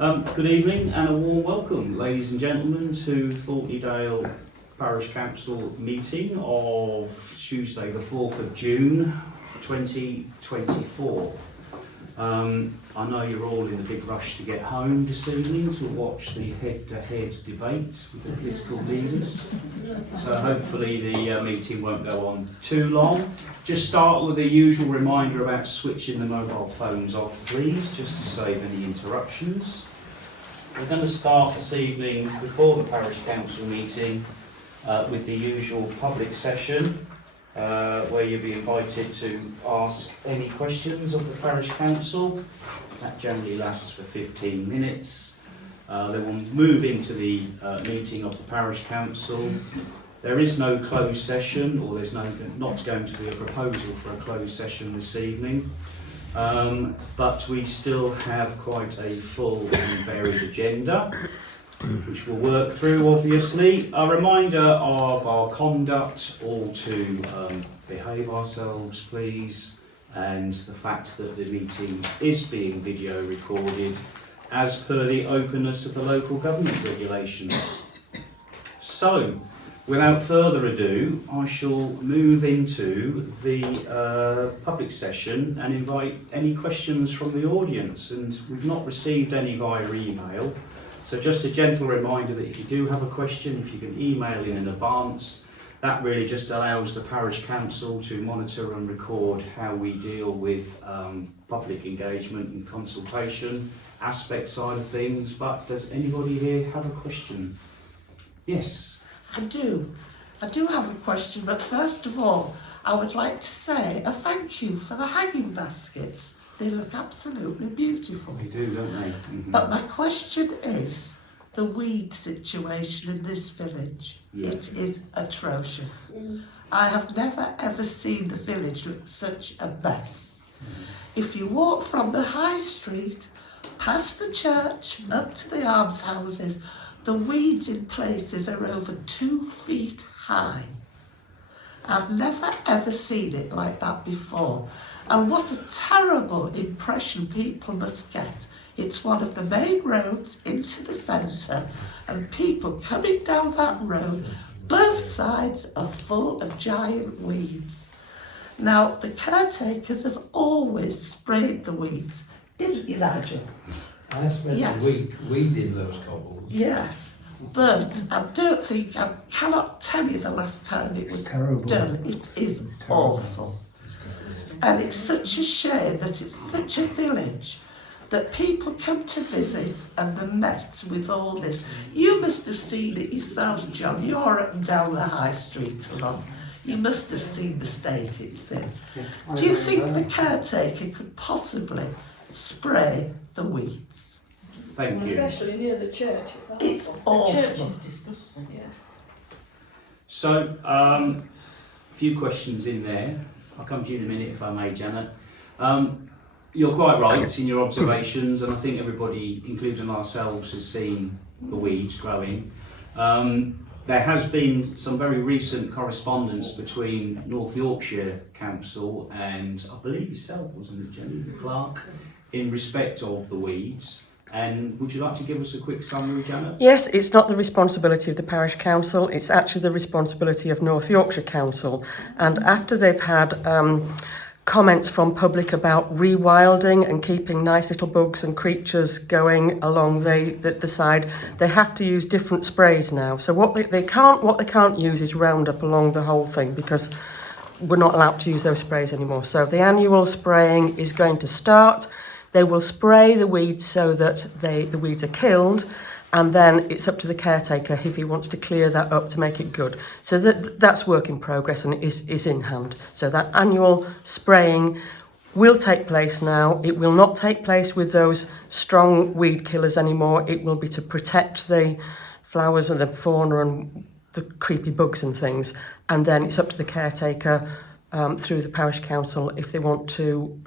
Good evening and a warm welcome, ladies and gentlemen, to Thornton Parish Council meeting of Tuesday the 4th of June 2024. I know you're all in a big rush to get home this evening to watch the head-to-head debate with the political leaders. So hopefully the meeting won't go on too long. Just start with the usual reminder about switching the mobile phones off, please, just to save any interruptions. We're going to start this evening before the Parish Council meeting with the usual public session where you'll be invited to ask any questions of the Parish Council. That generally lasts for 15 minutes. Then we'll move into the meeting of the Parish Council. There is no closed session, or there's not going to be a proposal for a closed session this evening. But we still have quite a full and varied agenda, which we'll work through, obviously. A reminder of our conduct, all to behave ourselves, please, and the fact that the meeting is being video recorded as per the openness of the local government regulations. So, without further ado, I shall move into the public session and invite any questions from the audience. And we've not received any via email. So just a gentle reminder that if you do have a question, if you can email in advance, that really just allows the Parish Council to monitor and record how we deal with public engagement and consultation aspect side of things. But does anybody here have a question? Yes. I do have a question, but first of all, I would like to say a thank you for the hanging baskets. They look absolutely beautiful. They do, don't they? Mm-hmm. But my question is the weed situation in this village. Yeah. It is atrocious. I have never ever seen the village look such a mess. If you walk from the high street, past the church, up to the almshouses, the weeds in places are over 2 feet high. I've never ever seen it like that before. And what a terrible impression people must get. It's one of the main roads into the centre, and people coming down that road, both sides are full of giant weeds. Now, the caretakers have always sprayed the weeds, didn't you, Nigel? I spent a week weeding those cobbles. Yes, but I cannot tell you the last time it was done. It is awful. And it's such a shame that it's such a village that people come to visit and they're met with all this. You must have seen it yourself, John. You're up and down the high street a lot. You must have seen the state it's in. Do you think the caretaker could possibly spray the weeds? Thank you. Especially near the church. It's awful. The church is disgusting, yeah. So, a few questions in there. I'll come to you in a minute if I may, Janet. You're quite right in your observations, and I think everybody, including ourselves, has seen the weeds growing. There has been some very recent correspondence between North Yorkshire Council and, I believe yourself, wasn't it, Jenny, the clerk, in respect of the weeds. And would you like to give us a quick summary, Janet? Yes, it's not the responsibility of the Parish Council, it's actually the responsibility of North Yorkshire Council. And after they've had comments from public about rewilding and keeping nice little bugs and creatures going along the side, they have to use different sprays now. So what they can't use is Roundup along the whole thing, because we're not allowed to use those sprays anymore. So the annual spraying is going to start. They will spray the weeds so that the weeds are killed, and then it's up to the caretaker if he wants to clear that up to make it good. So that's work in progress and is in hand. So that annual spraying will take place now. It will not take place with those strong weed killers anymore. It will be to protect the flowers and the fauna and the creepy bugs and things. And then it's up to the caretaker through the Parish Council if they want to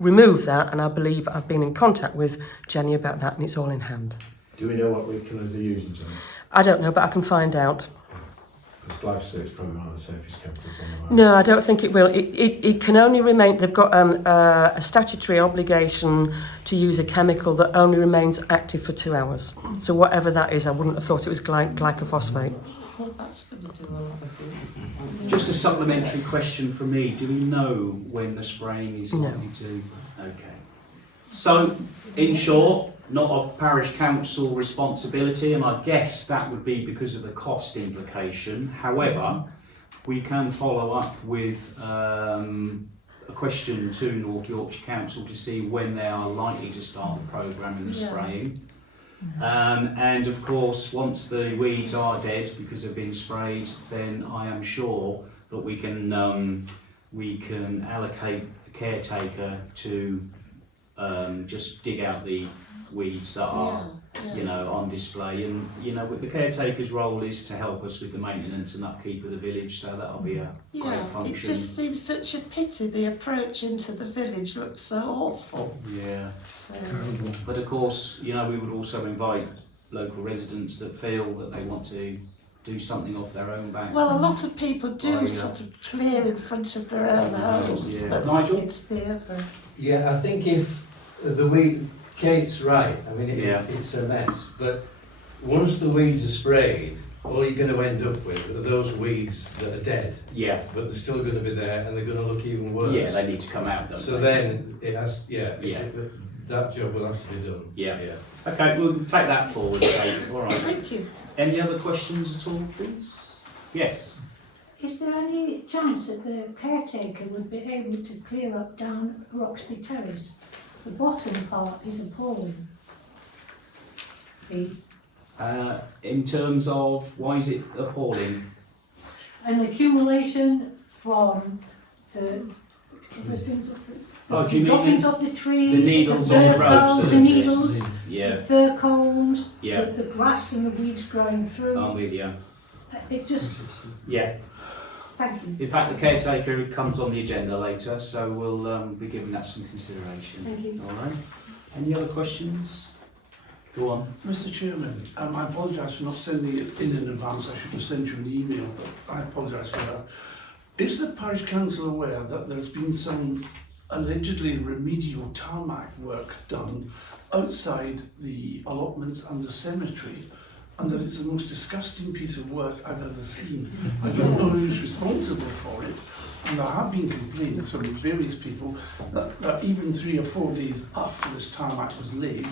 remove that, and I believe I've been in contact with Jenny about that, and it's all in hand. Do we know what weed killers are using, John? I don't know, but I can find out. Because glyphosate is probably one of the safest chemicals on the market. No, I don't think it will. It can only remain, they've got a statutory obligation to use a chemical that only remains active for 2 hours. So whatever that is, I wouldn't have thought it was glyphosate. Well, that's going to do a lot of good. Just a supplementary question from me. Do we know when the spraying is No. likely to? Okay. So, in short, not a parish council responsibility, and I guess that would be because of the cost implication. However, we can follow up with a question to North Yorkshire Council to see when they are likely to start the programme and the spraying. And of course, once the weeds are dead because they've been sprayed, then I am sure that we can allocate the caretaker to just dig out the weeds that are on display, and the caretaker's role is to help us with the maintenance and upkeep of the village, so that'll be a great function. It just seems such a pity the approach into the village looks so awful. Yeah. So, But of course, we would also invite local residents that feel that they want to do something off their own back. well, a lot of people do Oh, yeah. sort of clear in front of their own homes, Yeah. but Nigel? it's the other. Yeah, I think if the weed, Kate's right, I mean, it's a mess, but once the weeds are sprayed, all you're going to end up with are those weeds that are dead, Yeah. but they're still going to be there and they're going to look even worse. Yeah, they need to come out, don't So they? then it has, that job will have to be done. Yeah. Okay, we'll take that forward, Kate. All right. Thank you. Any other questions at all, please? Yes. Is there any chance that the caretaker would be able to clear up down Roxby Terrace? The bottom part is appalling. Please. In terms of, why is it appalling? An accumulation from the things of Oh, do you mean droppings of the trees, the needles the on the fir road cones, surface? the needles, Yeah, the fir cones, Yeah. the grass and the weeds growing through. I'm with you. It just, Yeah. thank you. In fact, the caretaker comes on the agenda later, so we'll be giving that some consideration. Thank you. All right. Any other questions? Go on. Mr Chairman, I apologise for not sending it in advance. I should have sent you an email, but I apologise for that. Is the parish council aware that there's been some allegedly remedial tarmac work done outside the allotments and the cemetery, and that it's the most disgusting piece of work I've ever seen? I don't know who's responsible for it, and there have been complaints from various people that even 3 or 4 days after this tarmac was laid,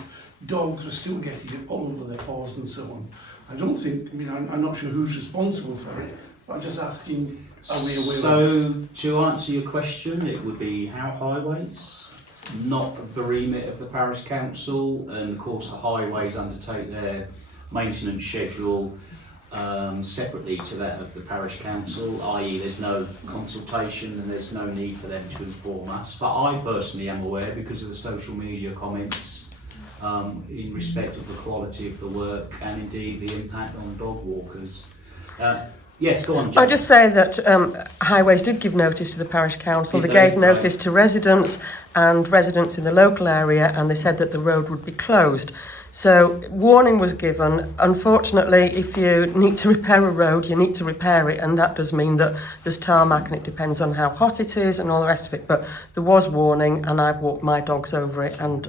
dogs were still getting it all over their paws and so on. I'm not sure who's responsible for it, but I'm just asking, are we aware of it? So, to answer your question, it would be How Highways, not the remit of the parish council, and of course the highways undertake their maintenance schedule separately to that of the parish council, i.e. there's no consultation and there's no need for them to inform us. But I personally am aware because of the social media comments in respect of the quality of the work and indeed the impact on dog walkers. Yes, go on, Jen. I just say that Highways did give notice to the parish council. They Did they? gave notice to residents and residents in the local area, and they said that the road would be closed. So warning was given. Unfortunately, if you need to repair a road, you need to repair it, and that does mean that there's tarmac, and it depends on how hot it is and all the rest of it. But there was warning, and I've walked my dogs over it, and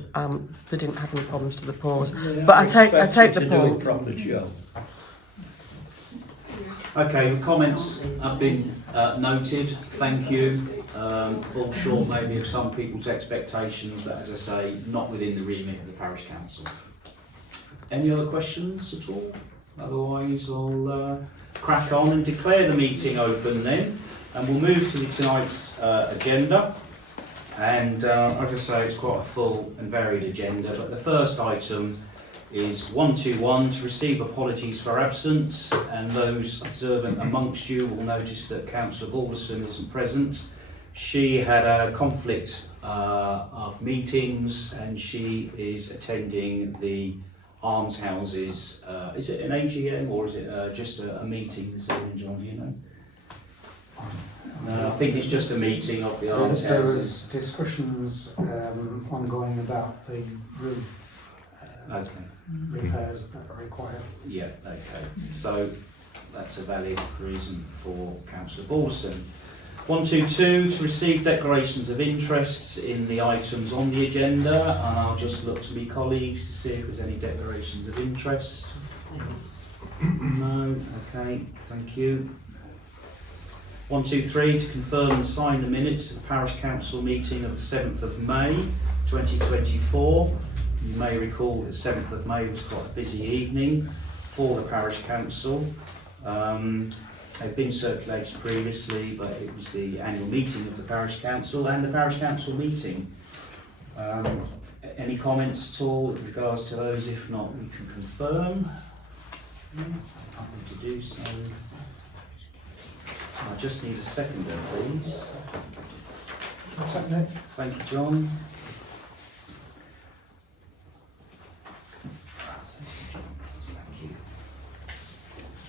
they didn't have any problems to the paws. But I take the point. Okay, the comments have been noted. Thank you. Fall short maybe of some people's expectations, but as I say, not within the remit of the parish council. Any other questions at all? Otherwise, I'll crack on and declare the meeting open then, and we'll move to tonight's agenda. And as I say, it's quite a full and varied agenda, but the first item is 121, to receive apologies for absence, and those observant amongst you will notice that Councillor Balderson isn't present. She had a conflict of meetings, and she is attending the almshouses. Is it an AGM or is it just a meeting this evening, John, do you know? No, I think it's just a meeting of the There almshouses. was discussions ongoing about the roof Okay. repairs that are required. Yeah, okay. So that's a valid reason for Councillor Balderson. 122, to receive declarations of interests in the items on the agenda, and I'll just look to my colleagues to see if there's any declarations of interest. No, okay, thank you. 123, to confirm and sign the minutes of the Parish Council meeting of the 7th of May 2024. You may recall that 7th of May was quite a busy evening for the Parish Council. They've been circulated previously, but it was the annual meeting of the Parish Council and the Parish Council meeting. Any comments at all with regards to those? If not, we can confirm. I'm happy to do so. I just need a seconder, please. Thank you, John.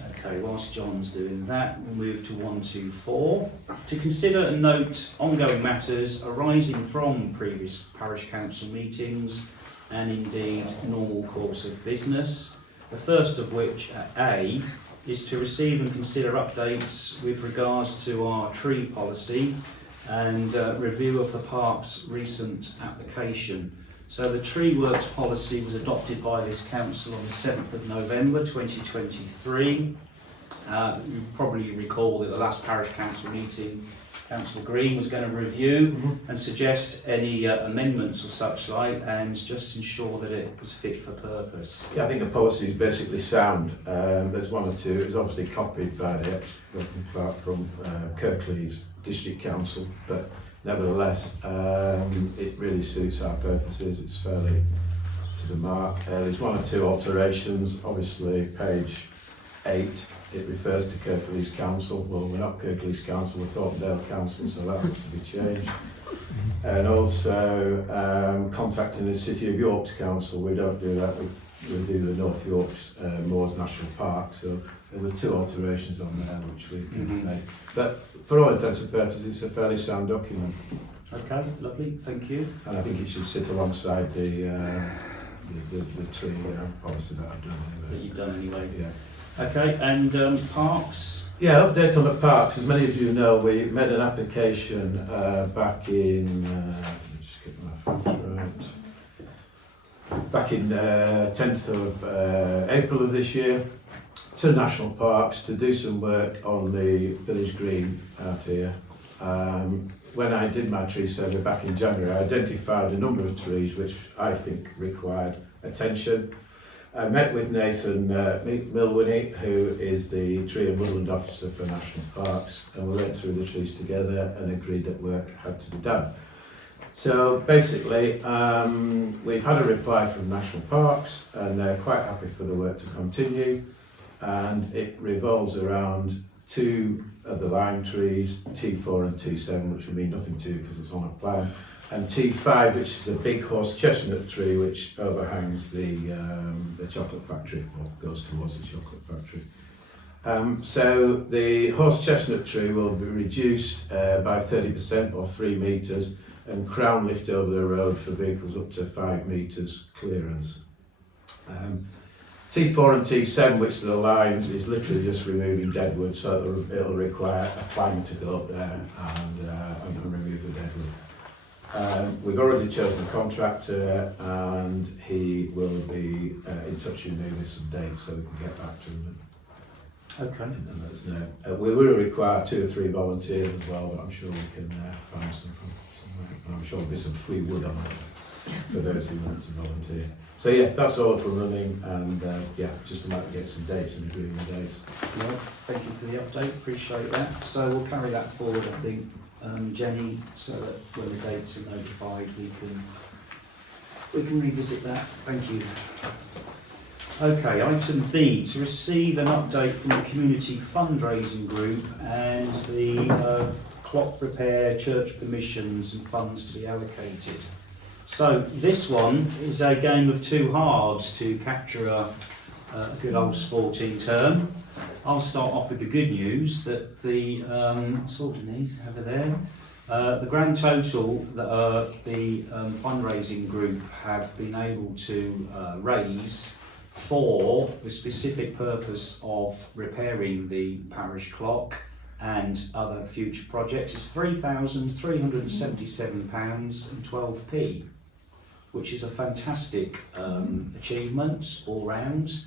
Okay, whilst John's doing that, we'll move to 124. To consider and note ongoing matters arising from previous parish council meetings and indeed normal course of business. The first of which, A, is to receive and consider updates with regards to our tree policy and review of the park's recent application. So the tree works policy was adopted by this council on the 7th of November 2023. You probably recall that the last parish council meeting, Councillor Green was going to review and suggest any amendments or such like, and just ensure that it was fit for purpose. Yeah, I think the policy is basically sound. There's one or two. It was obviously copied by the ex-Park from Kirklees District Council, but nevertheless, it really suits our purposes. It's fairly to the mark. There's one or two alterations. Obviously, page 8. It refers to Kirklees Council. Well, we're not Kirklees Council, we're Thornton Council, so that has to be changed. And also contacting the City of York's Council. We don't do that, we do the North York's Moors National Park. So there were 2 alterations on there which we can make. But for all intents and purposes, it's a fairly sound document. Okay, lovely, thank you. And I think it should sit alongside the tree policy that I've done anyway. That you've done anyway. Yeah. Okay, and parks? Yeah, update on the parks. As many of you know, we made an application back in, let me just get my facts right, back in 10th of April of this year to National Parks to do some work on the village green out here. When I did my tree survey back in January, I identified a number of trees which I think required attention. I met with Nathan Milwinnie, who is the Tree and Woodland Officer for National Parks, and we went through the trees together and agreed that work had to be done. So basically, we've had a reply from National Parks, and they're quite happy for the work to continue, and it revolves around 2 of the lime trees, T4 and T7, which will mean nothing to you because it's on a plan, and T5, which is a big horse chestnut tree which overhangs the chocolate factory, or goes towards the chocolate factory. So the horse chestnut tree will be reduced by 30% or 3 metres, and crown lift over the road for vehicles up to 5 metres clearance. T4 and T7, which are the lines, is literally just removing dead wood, so it'll require a plan to go up there and remove the dead wood. We've already chosen a contractor, and he will be in touch with me with some dates so we can get back to them. Okay. And let us know. We will require 2 or 3 volunteers as well, but I'm sure we can find some from I'm sure there'll be some free wood on it for those who want to volunteer. So yeah, that's all up and running, and yeah, just a matter of getting some dates and agreeing the dates. Well, thank you for the update, appreciate that. So we'll carry that forward, I think, Jenny, so that when the dates are notified we can revisit that. Thank you. Okay, item B, to receive an update from the community fundraising group and the clock repair, church permissions and funds to be allocated. So this one is a game of 2 halves to capture a good old sporting term. I'll start off with the good news that the sorting these over there. The grand total that the fundraising group have been able to raise for the specific purpose of repairing the parish clock and other future projects is £3,377.12, which is a fantastic achievement all round.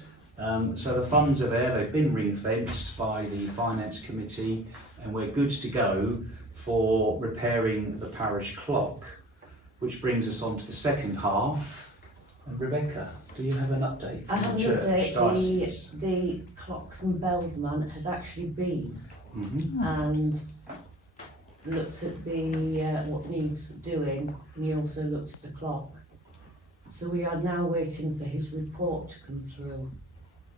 So the funds are there, they've been ring-fenced by the Finance Committee, and we're good to go for repairing the parish clock, which brings us on to the second half. And Rebecca, do you have an update I from have the an church update. diocese? The clocks and bells man has actually been Mhm. and looked at the what needs doing, and he also looked at the clock. So we are now waiting for his report to come through,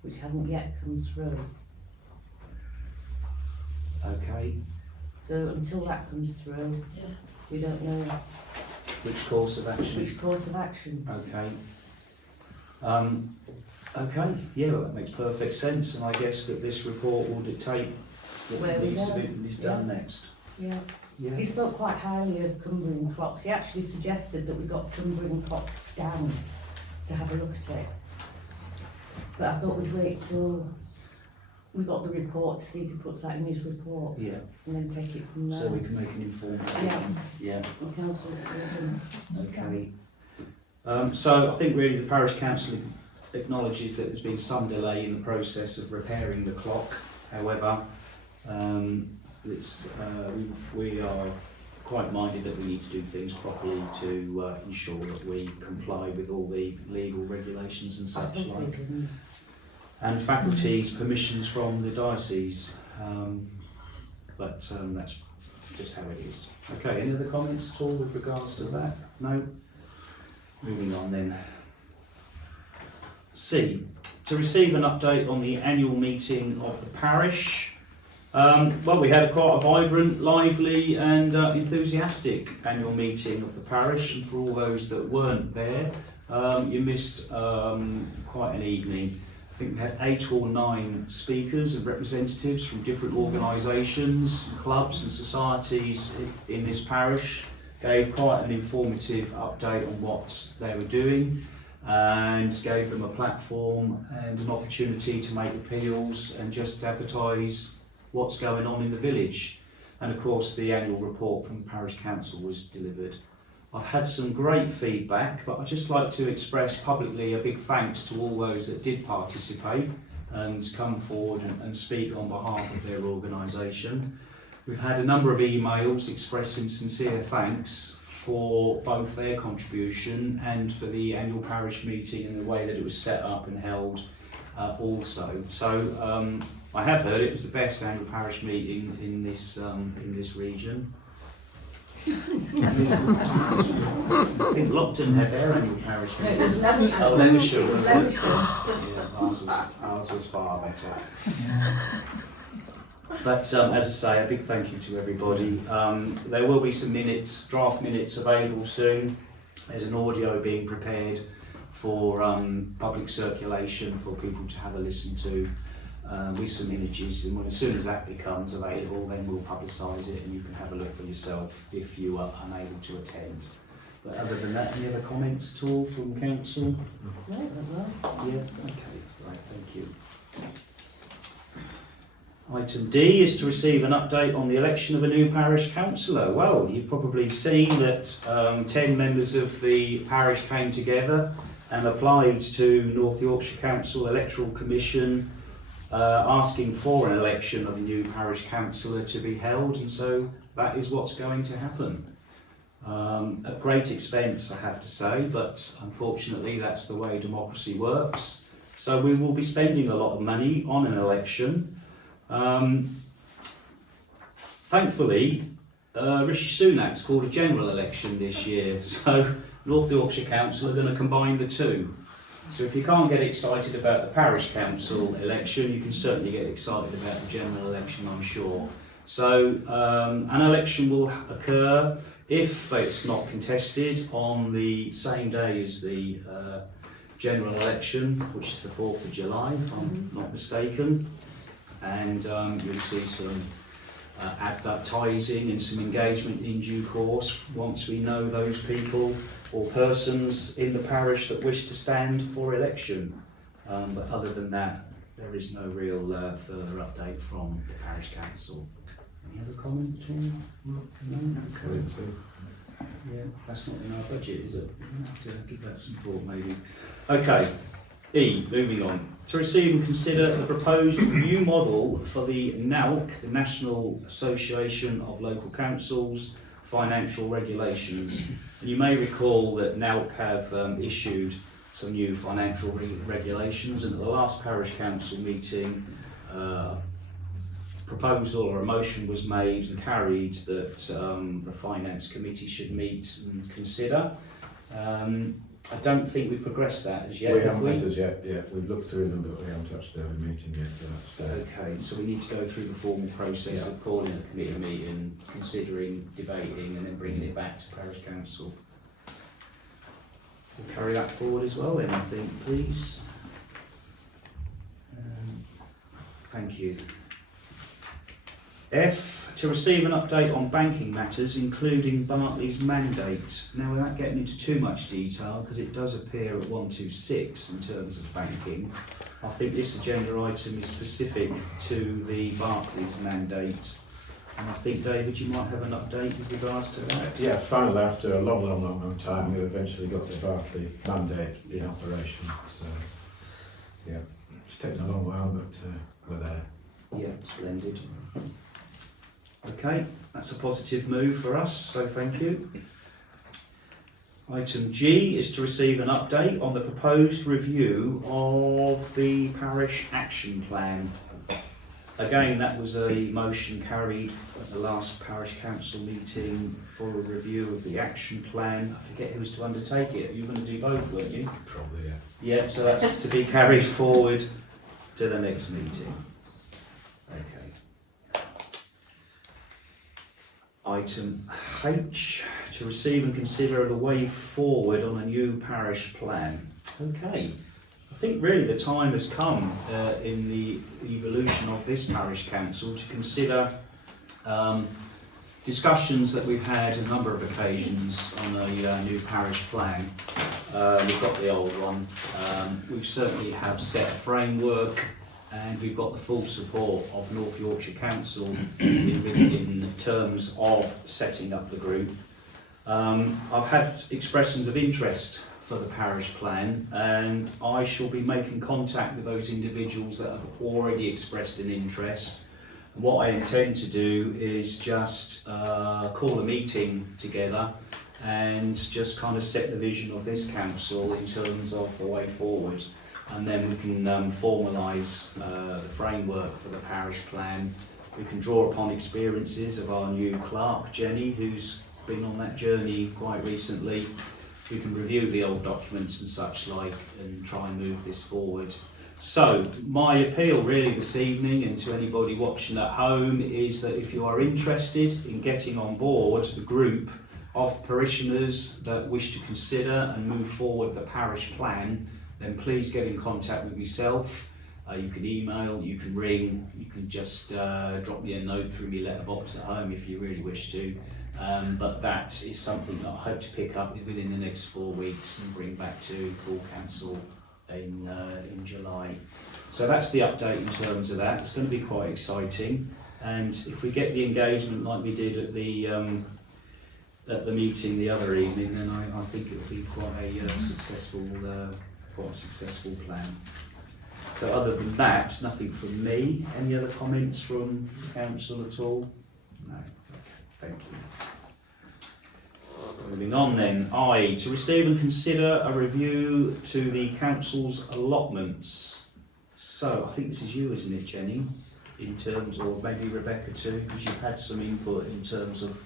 which hasn't yet come through. Okay, So until that comes through, we don't know which course of action? which course of action. Okay. Okay, yeah, well, that makes perfect sense, and I guess that this report will dictate Where what we needs to go. be done next. Yeah. Yeah. He spoke quite highly of Cumbrian clocks. He actually suggested that we got Cumbrian clocks down to have a look at it. But I thought we'd wait till we got the report to see if he puts that in his report Yeah, and then take it from there. so we can make an informed decision. Yeah. The council decision. Okay. So I think really the parish council acknowledges that there's been some delay in the process of repairing the clock. However, we are quite minded that we need to do things properly to ensure that we comply with all the legal regulations and such like. And faculties, permissions from the diocese. But that's just how it is. Okay, any other comments at all with regards to that? No? Moving on then. C, to receive an update on the annual meeting of the parish. Well, we had quite a vibrant, lively and enthusiastic annual meeting of the parish, and for all those that weren't there, you missed quite an evening. I think we had 8 or 9 speakers and representatives from different organisations, clubs and societies in this parish. Gave quite an informative update on what they were doing and gave them a platform and an opportunity to make appeals and just advertise what's going on in the village. And of course the annual report from the Parish Council was delivered. I've had some great feedback, but I'd just like to express publicly a big thanks to all those that did participate and come forward and speak on behalf of their organisation. We've had a number of emails expressing sincere thanks for both their contribution and for the annual parish meeting and the way that it was set up and held also. So I have heard it was the best annual parish meeting in this region. I think Lockton had their annual parish meeting. It was Leamington. Oh, Leamington was it? Yeah, ours was far better. But as I say, a big thank you to everybody. There will be some minutes, draft minutes available soon. There's an audio being prepared for public circulation for people to have a listen to with some images, and as soon as that becomes available, then we'll publicise it and you can have a look for yourself if you are unable to attend. But other than that, any other comments at all from council? No, well. Yeah, okay, right, thank you. Item D is to receive an update on the election of a new parish councillor. Well, you've probably seen that 10 members of the parish came together and applied to North Yorkshire Council Electoral Commission asking for an election of a new parish councillor to be held, and so that is what's going to happen. At great expense, I have to say, but unfortunately that's the way democracy works. So we will be spending a lot of money on an election. Thankfully, Rishi Sunak's called a general election this year, so North Yorkshire Council are going to combine the two. So if you can't get excited about the parish council election, you can certainly get excited about the general election, I'm sure. So an election will occur if it's not contested on the same day as the general election, which is the 4th of July, if I'm not mistaken. And you'll see some advertising and some engagement in due course once we know those people or persons in the parish that wish to stand for election. But other than that, there is no real further update from the parish council. Any other comment at all? No? Okay. Yeah, that's not in our budget, is it? We'll have to give that some thought, maybe. Okay, E, moving on. To receive and consider the proposed new model for the NALC, the National Association of Local Councils, financial regulations. And you may recall that NALC have issued some new financial regulations, and at the last parish council meeting, proposal or a motion was made and carried that the finance committee should meet and consider. I don't think we've progressed that as yet. We haven't met as yet. Yeah, we've looked through them, but we haven't actually had a meeting yet. So that's okay. So we need to go through the formal process of calling a committee meeting, considering, debating, and then bringing it back to parish council. We'll carry that forward as well then, I think, please. Thank you. F, to receive an update on banking matters, including Barclays' mandate. Now, without getting into too much detail, because it does appear at 126 in terms of banking, I think this agenda item is specific to the Barclays' mandate. And I think, David, you might have an update with regards to that. yeah, finally, after a long time, we eventually got the Barclays mandate in operation. So, yeah, it's taken a long while, but we're there. Yeah, splendid. Okay, that's a positive move for us, so thank you. Item G is to receive an update on the proposed review of the parish action plan. Again, that was a motion carried at the last parish council meeting for a review of the action plan. I forget who was to undertake it. You were going to do both, weren't you? Probably, yeah. Yeah, so that's to be carried forward to the next meeting. Okay. Item H, to receive and consider the way forward on a new parish plan. Okay. I think really the time has come in the evolution of this parish council to consider discussions that we've had a number of occasions on a new parish plan. We've got the old one. We certainly have set a framework, and we've got the full support of North Yorkshire Council in terms of setting up the group. I've had expressions of interest for the parish plan, and I shall be making contact with those individuals that have already expressed an interest. And what I intend to do is just call a meeting together and just kind of set the vision of this council in terms of the way forward, and then we can formalise the framework for the parish plan. We can draw upon experiences of our new clerk, Jenny, who's been on that journey quite recently. We can review the old documents and such like and try and move this forward. So my appeal really this evening, and to anybody watching at home, is that if you are interested in getting on board the group of parishioners that wish to consider and move forward the parish plan, then please get in contact with myself. You can email, you can ring, you can just drop me a note through my letterbox at home if you really wish to. But that is something that I hope to pick up within the next 4 weeks and bring back to full council in July. So that's the update in terms of that. It's going to be quite exciting, and if we get the engagement like we did at the meeting the other evening, then I think it will be quite a successful plan. So other than that, nothing from me. Any other comments from the council at all? No. Thank you. Moving on then, I, to receive and consider a review to the council's allotments. So I think this is you, isn't it, Jenny? In terms, or maybe Rebecca too, because you've had some input in terms of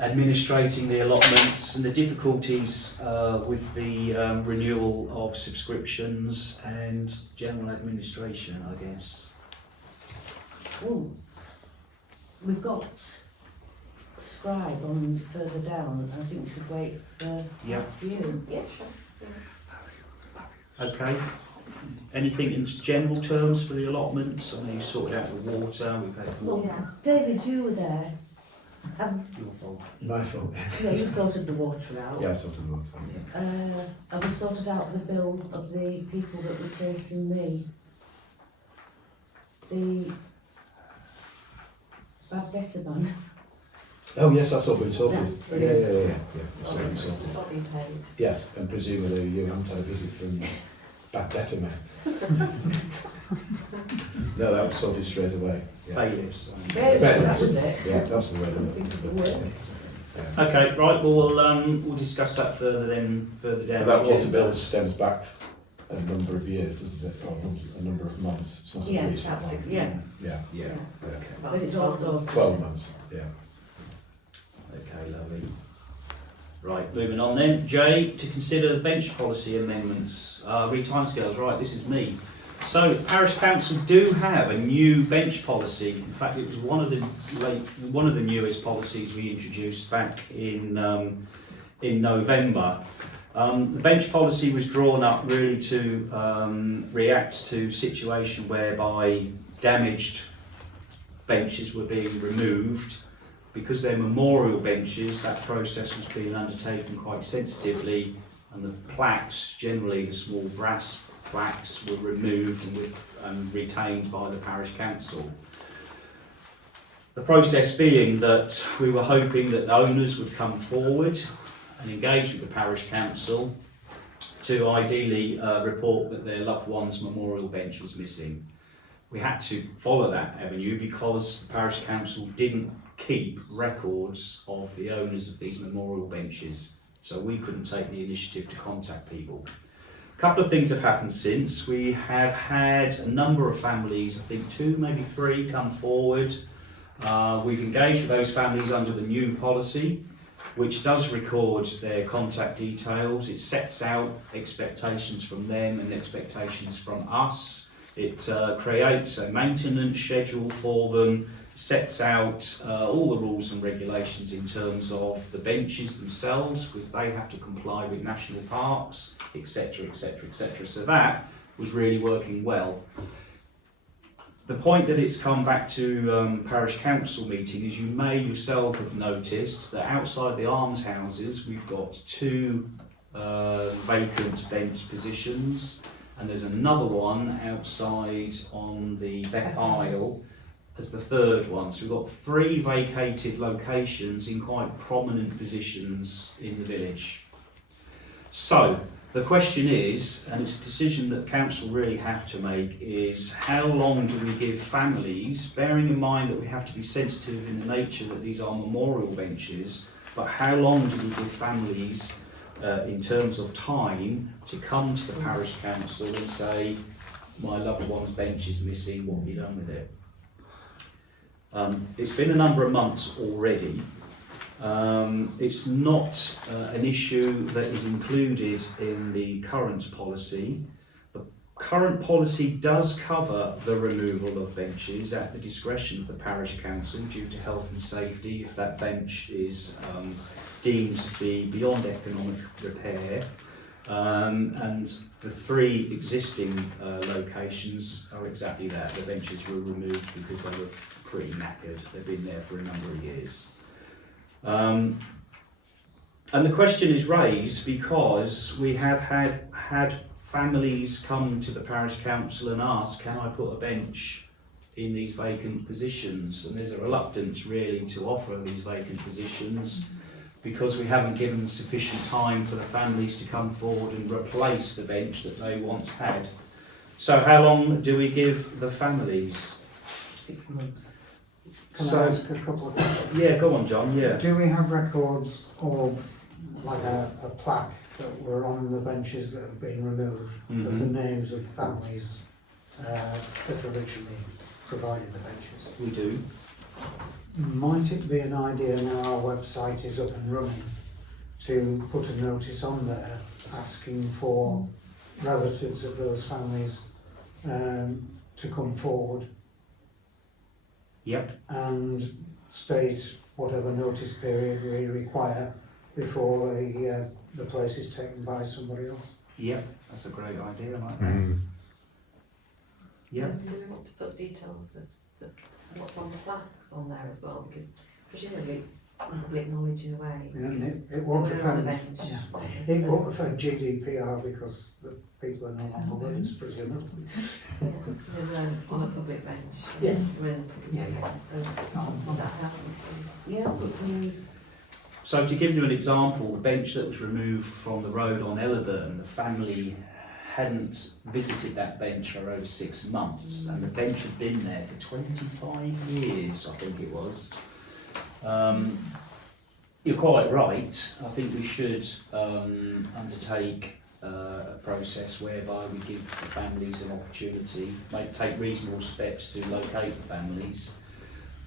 administrating the allotments and the difficulties with the renewal of subscriptions and general administration, I guess. Oh, we've got Scribe on further down. I think we should wait for you. Yeah, sure. Okay. Anything in general terms for the allotments? I know you sorted out the water. We've had Well, David, you were there. Your fault. My fault. Yeah, you sorted the water out. Yeah, something like that. Have we sorted out the bill of the people that were chasing me? The bad debtor man. Oh yes, that's all been sorted. Yeah. Yeah. That's all been sorted. It's not been paid. Yes, and presumably you haven't had a visit from bad debtor man. No, that was sorted straight away. Yeah. Bailiffs. Bailiffs, that was it. Yeah, that's the way to Think of the word. Yeah. Okay, right. Well, we'll discuss that further down. But the that water agenda. bill stems back a number of years, doesn't it? Or a number of months. It's not a Yes, recent that's one. 6 Yes. months. Yeah, Yeah. okay. Well, But it's also 12 months, yeah. Okay, lovely. Right, moving on then. J, to consider the bench policy amendments. Read timescales, right, this is me. So, Parish Council do have a new bench policy. In fact, it was one of the newest policies we introduced back in November. The bench policy was drawn up really to react to a situation whereby damaged benches were being removed. Because they're memorial benches, that process was being undertaken quite sensitively, and the plaques, generally the small brass plaques, were removed and retained by the parish council. The process being that we were hoping that the owners would come forward and engage with the parish council to ideally report that their loved one's memorial bench was missing. We had to follow that avenue because the parish council didn't keep records of the owners of these memorial benches, so we couldn't take the initiative to contact people. A couple of things have happened since. We have had a number of families, I think 2, maybe 3, come forward. We've engaged with those families under the new policy, which does record their contact details. It sets out expectations from them and expectations from us. It creates a maintenance schedule for them, sets out all the rules and regulations in terms of the benches themselves, because they have to comply with national parks, etc, etc, etc. So that was really working well. The point that it's come back to parish council meeting is you may yourself have noticed that outside the almshouses we've got 2 vacant bench positions, and there's another one outside on the Beck Isle as the 3rd one. So we've got 3 vacated locations in quite prominent positions in the village. So the question is, and it's a decision that council really have to make, is how long do we give families, bearing in mind that we have to be sensitive in the nature that these are memorial benches, but how long do we give families in terms of time to come to the parish council and say, my loved one's bench is missing, what have you done with it? It's been a number of months already. It's not an issue that is included in the current policy. The current policy does cover the removal of benches at the discretion of the parish council due to health and safety if that bench is deemed to be beyond economic repair. And the 3 existing locations are exactly that. The benches were removed because they were pretty knackered. They've been there for a number of years. And the question is raised because we have had families come to the parish council and ask, can I put a bench in these vacant positions? And there's a reluctance really to offer these vacant positions because we haven't given sufficient time for the families to come forward and replace the bench that they once had. So how long do we give the families? 6 months. Can So- I ask a couple of questions? Yeah, go on, John, yeah. Do we have records of like a plaque that were on the benches that have been removed, of the names of the families that originally provided the benches? We do. Might it be an idea now our website is up and running to put a notice on there asking for relatives of those families to come forward Yep. and state whatever notice period we require before the place is taken by somebody else? Yep, that's a great idea, I like that. Mm. Yep. And do we want to put details of what's on the plaques on there as well? Because Presumably it's public knowledge in a way. Yeah, and because it won't they were on a affect, bench. yeah, it won't affect GDPR because the people are no longer witness, presumably. Yeah, they were on a public bench. Yes. They were in a public Yeah. area, so that happened. Yeah, but we, So to give you an example, the bench that was removed from the road on Ellerburn, the family hadn't visited that bench for over 6 months, and the bench had been there for 25 years, I think it was. You're quite right. I think we should undertake a process whereby we give the families an opportunity, take reasonable steps to locate the families.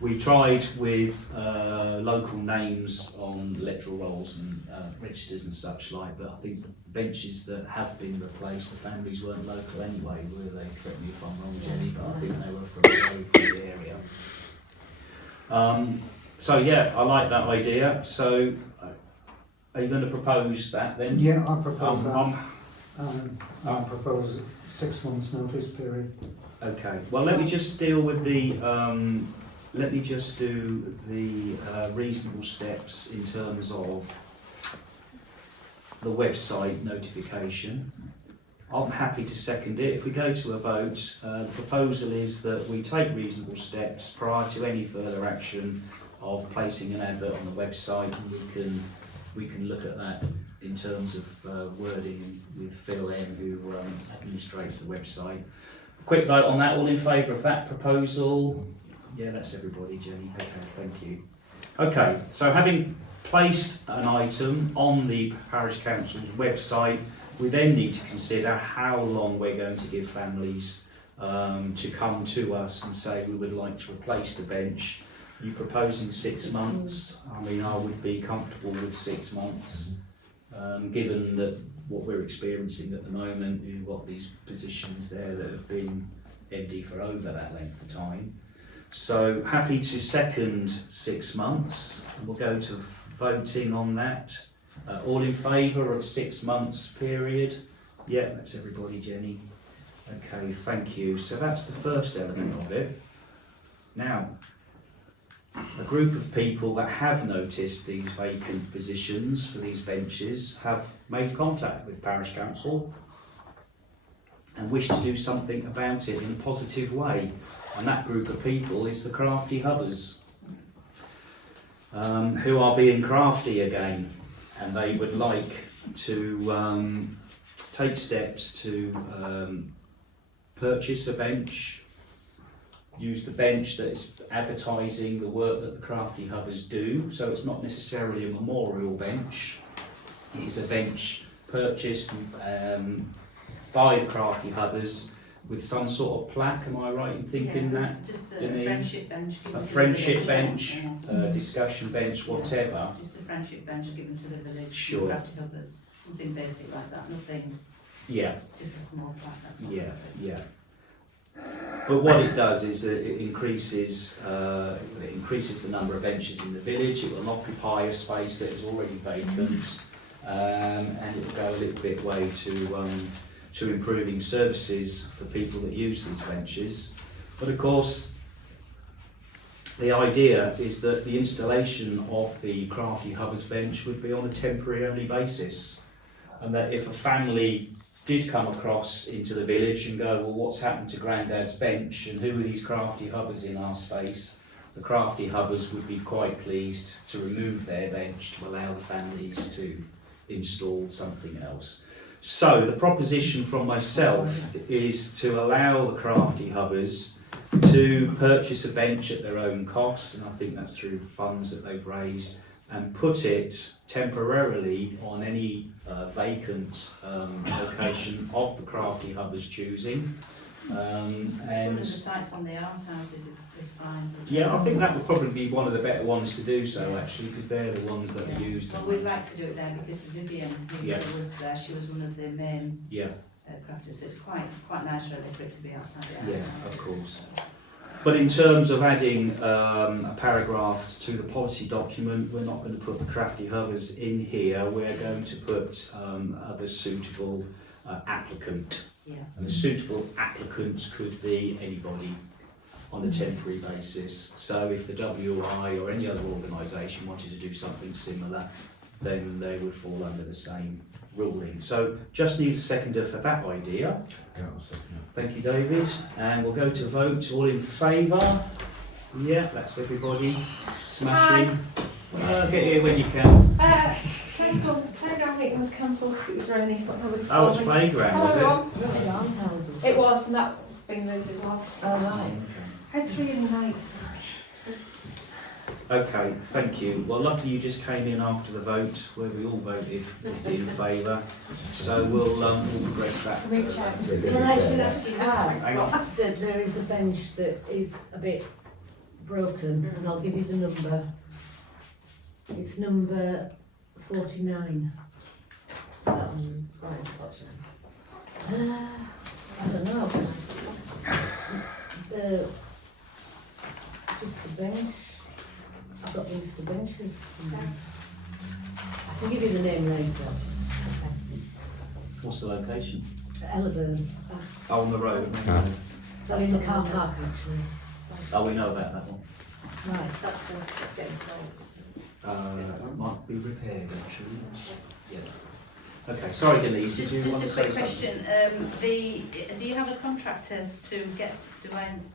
We tried with local names on electoral rolls and registers and such like, but I think the benches that have been replaced, the families weren't local anyway, were they? Correct me if I'm wrong, Jenny, but I think they were from the area. So yeah, I like that idea. So are you going to propose that then? Yeah, I propose that. I um, propose 6 months notice period. Okay. Well, let me just deal with the. Let me just do the reasonable steps in terms of the website notification. I'm happy to second it. If we go to a vote, the proposal is that we take reasonable steps prior to any further action of placing an advert on the website, and we can look at that in terms of wording with Phil M, who administrates the website. Quick vote on that. All in favour of that proposal? Yeah, that's everybody, Jenny. Okay, thank you. Okay, so having placed an item on the Parish Council's website, we then need to consider how long we're going to give families to come to us and say we would like to replace the bench. Are you proposing 6 months? I mean, I would be comfortable with 6 months, given that what we're experiencing at the moment, you've got these positions there that have been empty for over that length of time. So happy to second 6 months, and we'll go to voting on that. All in favour of 6 months period? Yeah, that's everybody, Jenny. Okay, thank you. So that's the first element of it. Now, a group of people that have noticed these vacant positions for these benches have made contact with Parish Council and wish to do something about it in a positive way. And that group of people is the crafty hubbers, who are being crafty again, and they would like to take steps to purchase a bench, use the bench that is advertising the work that the crafty hubbers do. So it's not necessarily a memorial bench, it's a bench purchased by the crafty hubbers with some sort of plaque. Am I right in thinking that? Just a Denise? friendship bench. A friendship bench, discussion bench, whatever. Just a friendship bench given to the village. Sure. Crafty hubbers, something basic like that, nothing, Yeah, just a small plaque, that's all. yeah, yeah. But what it does is that it increases the number of benches in the village. It will occupy a space that is already vacant, and it will go a little bit way to improving services for people that use these benches. But of course, the idea is that the installation of the crafty hubbers bench would be on a temporary only basis, and that if a family did come across into the village and go, well, what's happened to Grandad's bench and who are these crafty hubbers in our space? The crafty hubbers would be quite pleased to remove their bench to allow the families to install something else. So the proposition from myself is to allow the crafty hubbers to purchase a bench at their own cost, and I think that's through funds that they've raised, and put it temporarily on any vacant location of the crafty hubbers choosing. One And of the sites on the arms houses is fine. yeah, I think that would probably be one of the better ones to do so, actually, because they're the ones that are used. Well, we'd like to do it there because Vivian, who Yeah. was there, she was one of the main Yeah, crafters, so it's quite nice really for it to be outside the arms yeah, houses. of course. But in terms of adding a paragraph to the policy document, we're not going to put the crafty hubbers in here. We're going to put other suitable applicant. Yeah. And the suitable applicants could be anybody on a temporary basis. So if the WI or any other organisation wanted to do something similar, then they would fall under the same ruling. So just need a seconder for that idea. Yeah, I'll second it. Thank you, David. And we'll go to vote. All in favour? Yeah, that's everybody. Smashing. Get here when you can. School playground meeting was cancelled because it was raining, but nobody Oh, it's told me. playground, was it? Really aren't houses. It was, and that been moved as well. Oh, right. I had 3 in the night. Okay, thank you. Well, luckily you just came in after the vote where we all voted in favour. So we'll progress that. Reach out. Can I just Hang on. add that there is a bench that is a bit broken, and I'll give you the number. It's number 49. Square unfortunately. I don't know, the, just the bench. I've got these benches. I can give you the name later. What's the location? Ellerburn. Oh, on the road. They're in the car park actually. Oh, we know about that one. Right. That's getting closed. It might be repaired actually. Yeah. Okay, sorry Denise, did you want to Just a say quick something? question, do you have a contractors to get,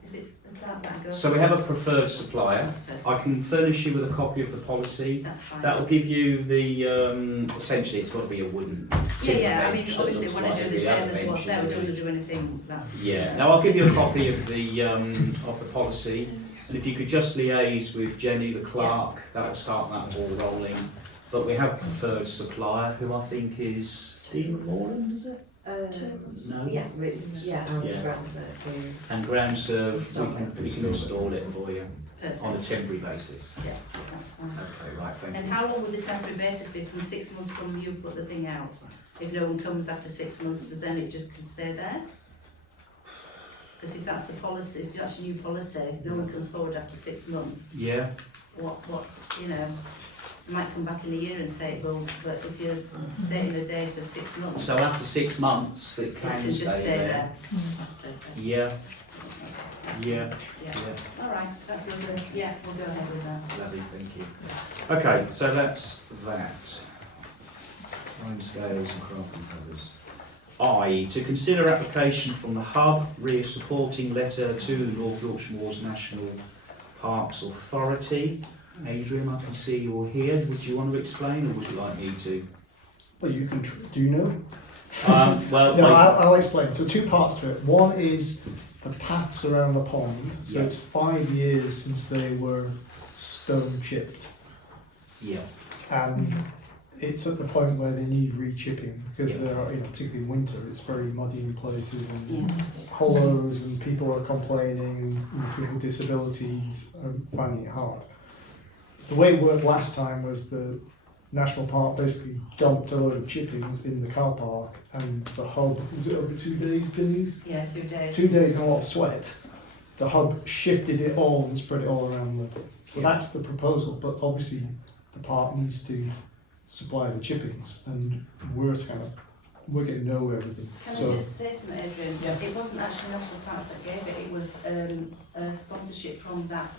is it the plant that goes? So we have a preferred supplier. That's perfect. I can furnish you with a copy of the policy. That's fine. That will give you the, essentially it's got to be a wooden Yeah, I mean, bench that obviously looks want to like do the the same other as what's bench there, in we the don't want village. to do anything that's. Yeah, now I'll give you a copy of the policy, and if you could just liaise with Jenny, the clerk, that will start that ball rolling. But we have a preferred supplier, who I think is Dean Moreland, is it? No? Yeah, it's, yeah, and Yeah. ground surgery. And ground serve, Install we can install it for you Perfect. on a temporary basis. Yeah, that's fine. Okay, right, thank And you. how long would the temporary basis be from 6 months from you put the thing out? If no one comes after 6 months, then it just can stay there? Because if that's the policy, if that's your new policy, if no one comes forward after 6 months, Yeah, what's, you know, you might come back in a year and say, well, but if you're stating a date of 6 months, so after 6 months, it it can can just stay stay there. there. That's perfect. Yeah, That's yeah, fine. yeah. Yeah, all right, that's lovely. Yeah, we'll go ahead with that. Lovely, thank you. Okay, so that's that. Timescales and crafting covers. I, to consider application from the Hub, RIA supporting letter to the North Yorkshire Moors National Parks Authority. Adrian, I can see you're here. Would you want to explain or would you like me to? Well, you can. Do you know? Well, No, I'll explain. So 2 parts to it. One is the paths around the pond. So Yeah. it's 5 years since they were stone chipped, yeah, and it's at the point where they need re-chipping because Yeah. there are, particularly in winter, it's very muddy in places and Yeah. hollows, and people are complaining, and people with disabilities are finding it hard. The way it worked last time was the National Park basically dumped a load of chippings in the car park, and the Hub, was it over 2 days, Denise? Yeah, 2 days. 2 days and a lot of sweat. The Hub shifted it all and spread it all around the. So Yeah. that's the proposal, but obviously the park needs to supply the chippings, and we're getting nowhere with them. Can So I just say something, Adrian? Yeah. It wasn't actually National Parks that gave it, it was a sponsorship from that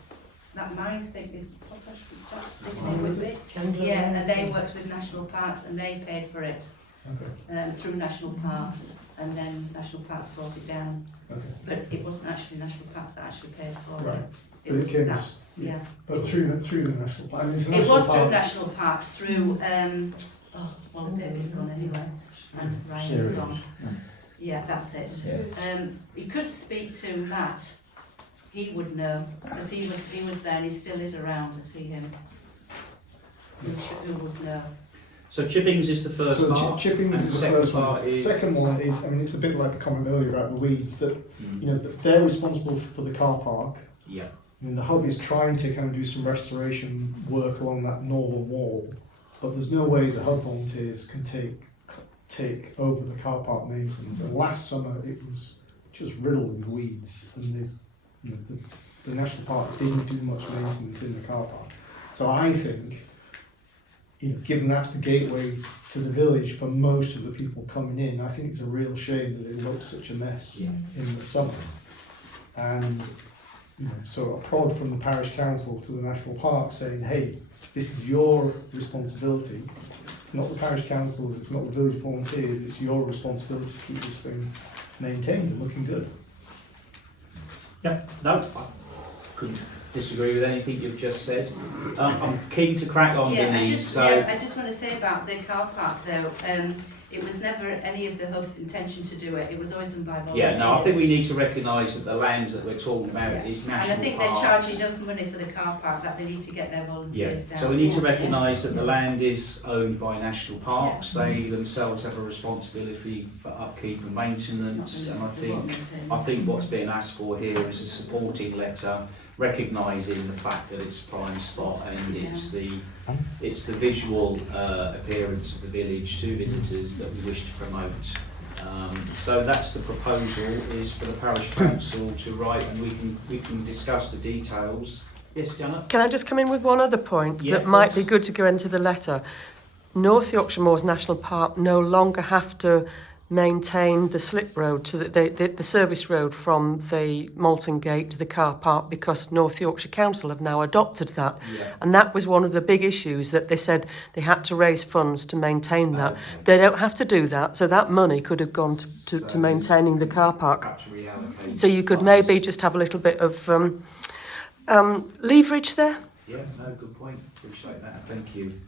mine thing, is, what's that thing with it? Yeah, and they worked with National Parks and they paid for it okay, through National Parks, and then National Parks brought it down. okay. But it wasn't actually National Parks that actually paid for Right. it. It But it was came that, as- yeah. But through the national park. I mean, it's It national was through parks. National Parks, through, well, David's gone anyway, and Ryan's Sherry. gone. Yeah, that's it. You could speak to Matt, he would know, because he was there and he still is around to see him. Who would know? so chippings is the first So part, chippings and is the second first part one. is... Second one is, I mean, it's a bit like the comment earlier about the weeds, that, Mm, that they're responsible for the car park. yeah, I mean, the Hub is trying to kind of do some restoration work along that northern wall, but there's no way the Hub volunteers can take over the car park maintenance. And last summer it was just riddled with weeds, and the national park didn't do much maintenance in the car park. So I think, given that's the gateway to the village for most of the people coming in, I think it's a real shame that it looked such a mess Yeah. in the summer. And So a prod from the parish council to the national park saying, hey, this is your responsibility. It's not the parish council's, it's not the village volunteers, it's your responsibility to keep this thing maintained and looking good. Yeah, no, I couldn't disagree with anything you've just said. I'm keen to crack on, Denise. I just want to say about the car park though, it was never any of the hub's intention to do it. It was always done by volunteers. Yeah, no, I think we need to recognise that the land that we're talking about is national parks. And I think they charge enough money for the car park that they need to get their volunteers down. So we need to recognise that the land is owned by national parks. They themselves have a responsibility for upkeep and maintenance. And I think what's being asked for here is a supporting letter recognising the fact that it's a prime spot and it's the visual appearance of the village to visitors that we wish to promote. So that's the proposal, is for the parish council to write, and we can discuss the details. Yes, Janet? Can I just come in with one other point Yeah, that might be course. good to go into the letter? North Yorkshire Moors National Park no longer have to maintain the slip road to the service road from the Malton Gate to the car park, because North Yorkshire Council have now adopted that. Yeah. And that was one of the big issues, that they said they had to raise funds to maintain that. They don't have to do that, so that money could have gone to maintaining the car park. Perhaps reallocate So you could funds. maybe just have a little bit of leverage there. Yeah, no, good point. Appreciate that. Thank you.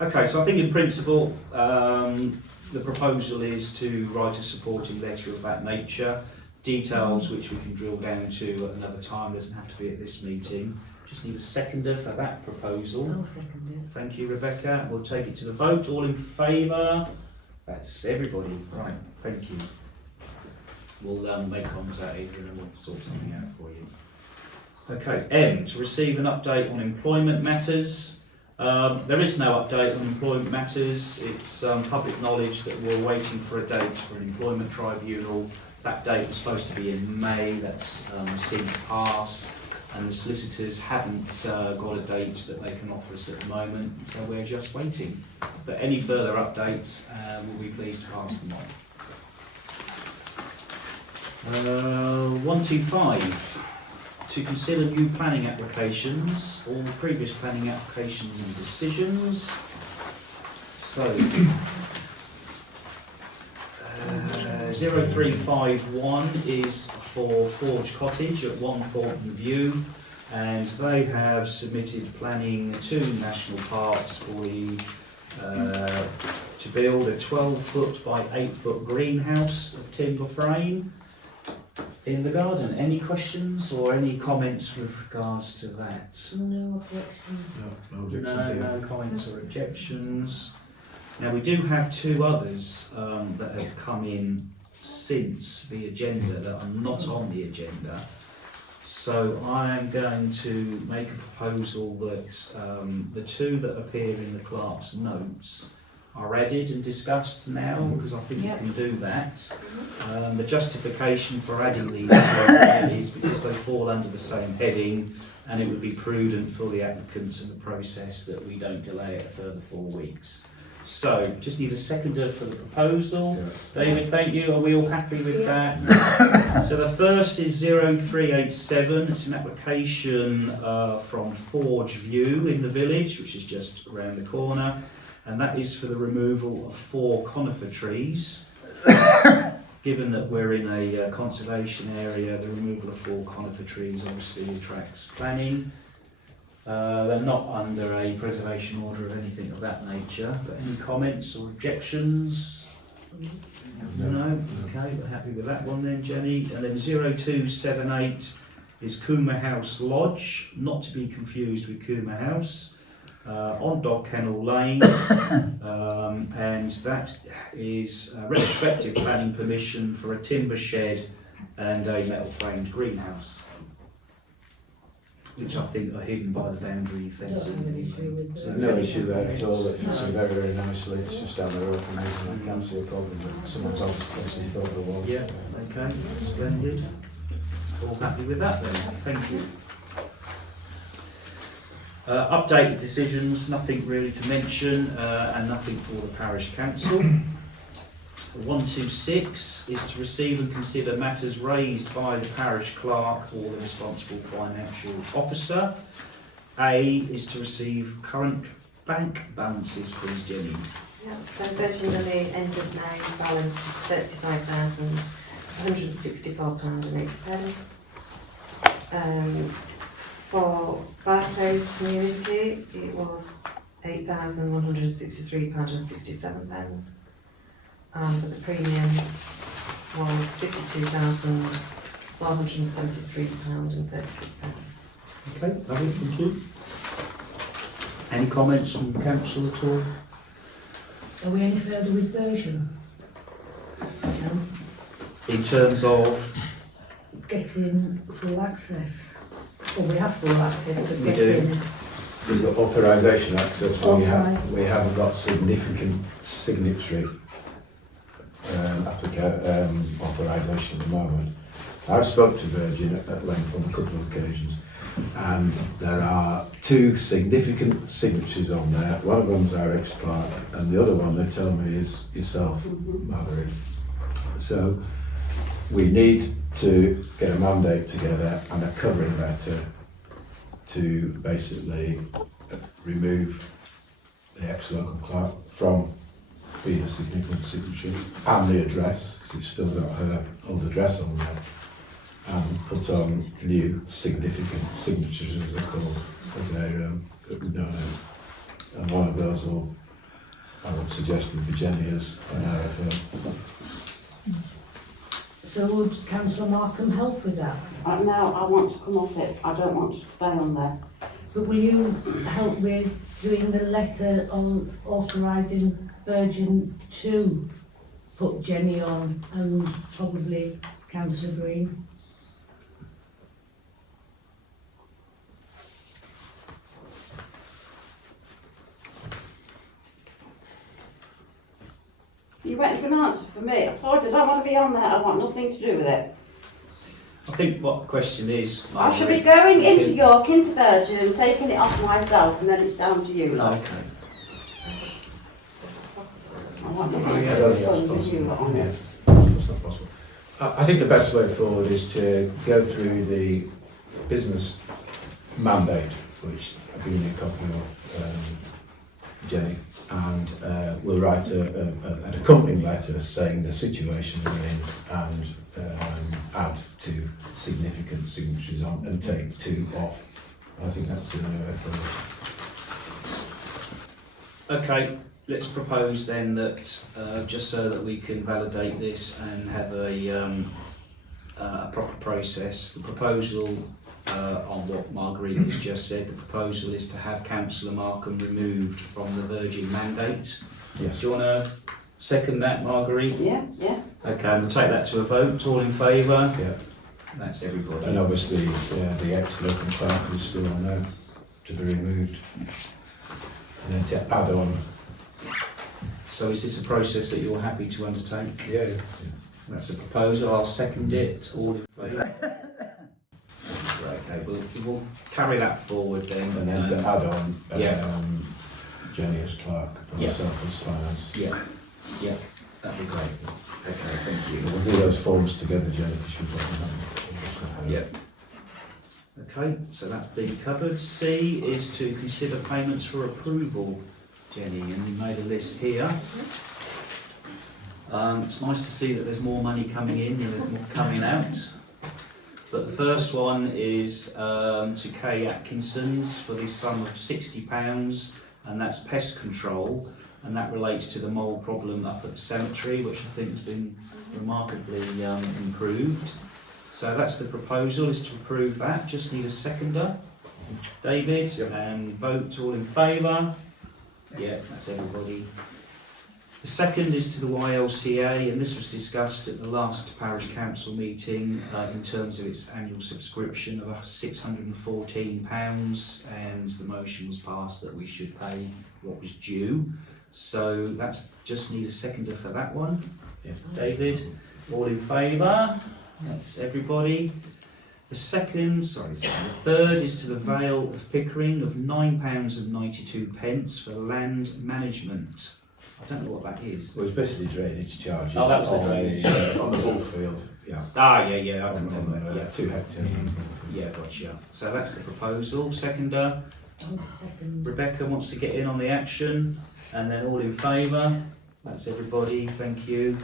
Okay, so I think in principle, the proposal is to write a supporting letter of that nature. Details which we can drill down to at another time, doesn't have to be at this meeting. Just need a seconder for that proposal. I'll second it. Thank you, Rebecca. We'll take it to the vote. All in favour? That's everybody. Right, thank you. We'll make contact either and we'll sort something out for you. Okay, M, to receive an update on employment matters. There is no update on employment matters. It's public knowledge that we're waiting for a date for an employment tribunal. That date was supposed to be in May. That's since passed, and the solicitors haven't got a date that they can offer us at the moment, so we're just waiting. But any further updates, we'll be pleased to pass them on. 125. To consider new planning applications, all previous planning applications and decisions. So, 0351 is for Forge Cottage at 1 Thornton View, and they have submitted planning to National Parks for to build a 12-foot by 8-foot greenhouse of timber frame in the garden. Any questions or any comments with regards to that? No objection. No objections here. No comments or objections. Now we do have two others that have come in since the agenda that are not on the agenda. So I am going to make a proposal that the two that appear in the clerk's notes are added and discussed now, because I think you can do that. The justification for adding these is because they fall under the same heading, and it would be prudent for the applicants and the process that we don't delay it a further 4 weeks. So, just need a seconder for the proposal. David, thank you. Are we all happy with that? So the first is 0387. It's an application from Forge View in the village, which is just around the corner. And that is for the removal of 4 conifer trees. Given that we're in a conservation area, the removal of 4 conifer trees obviously attracts planning. They're not under a preservation order of anything of that nature, but any comments or objections? No? Okay, we're happy with that one then, Jenny. And then 0278 is Coomer House Lodge, not to be confused with Coomer House. On Dog Kennel Lane, and that is retrospective planning permission for a timber shed and a metal framed greenhouse, which I think are hidden by the boundary fencing. No issue there at all. It fits in very, very nicely. It's just down the road from me, and I can't see a problem. But someone's obviously thought there was. Yeah, okay, splendid. All happy with that then, thank you. Updated decisions, nothing really to mention, and nothing for the parish council. 126 is to receive and consider matters raised by the parish clerk or the responsible financial officer. A is to receive current bank balances, please, Jenny. Yeah, so Virgin Money end of May balance is £35,164.80. For Barclays Community, it was £8,163.67. But the premium was £52,473.36. Okay, lovely, thank you. Any comments from council at all? Are we any further with version? No. In terms of, Getting full access. Well, we have full access, but We do. getting... We've got authorisation access, but we haven't got significant signatory authorisation at the moment. I've spoken to Virgin at length on a couple of occasions, and there are 2 significant signatures on there. One of them's our ex-clerk, and the other one, they tell me, is yourself, Margaret. So we need to get a mandate together and a covering letter to basically remove the ex-local clerk from being a significant signature, and the address, because it's still got her old address on there, and put on new significant signatures, as they're called, as they're known as. And one of those will, I would suggest, would be Jenny as an RFO. So would Councillor Markham help with that? No, I want to come off it. I don't want to stay on there. But will you help with doing the letter on authorising Virgin to put Jenny on and probably Councillor Green? You waiting for an answer for me? I told you I don't want to be on there. I want nothing to do with it. I think what the question is, I should be Margaret, going into York, into Virgin, and taking it off myself, and then it's down to you, love. Okay. I want nothing to Yeah, do I with don't think funds that's with you possible. on Yeah, it. that's not possible. I think the best way forward is to go through the business mandate, which I've given you a copy of, Jenny, and we'll write an accompanying letter saying the situation we're in and add 2 significant signatures on and take 2 off. I think that's the only way forward. Okay, let's propose then that, just so that we can validate this and have a proper process, the proposal on what Marguerite has just said, the proposal is to have Councillor Markham removed from the Virgin mandate. Yes. Do you want to second that, Marguerite? Yeah, yeah. Okay, we'll take that to a vote. All in favour? Yeah. That's everybody. And obviously, the ex-local clerk is still on there to be removed. And then to add on. So is this a process that you're happy to undertake? Yeah. That's a proposal. I'll second it. All in favour? Okay, we'll carry that forward then. And then to add on yeah. Jenny as clerk and Yeah. myself as finance. Yeah, that'd be great. Okay, thank you. We'll do those forms together, Jenny, because you've got them. Yeah. Okay, so that's been covered. C is to consider payments for approval, Jenny, and you made a list here. It's nice to see that there's more money coming in than there's more coming out. But the first one is to Kay Atkinson's for the sum of £60, and that's pest control, and that relates to the mole problem up at the cemetery, which I think has been remarkably improved. So that's the proposal, is to approve that. Just need a seconder. David, and vote all in favour. Yeah, that's everybody. The second is to the YLCA, and this was discussed at the last parish council meeting in terms of its annual subscription of £614, and the motion was passed that we should pay what was due. So that's just need a seconder for that one. Yeah. David, all in favour? That's everybody. The third is to the Vale of Pickering of £9.92 for land management. I don't know what that is. Well, it's basically drainage charges. Oh, that was the on drainage. on the ball field, yeah. Ah, yeah, I On, can remember. on, Yeah, 2 hectares. yeah, gotcha. So that's the proposal. Seconder, Second. Rebecca wants to get in on the action, and then all in favour. That's everybody. Thank you.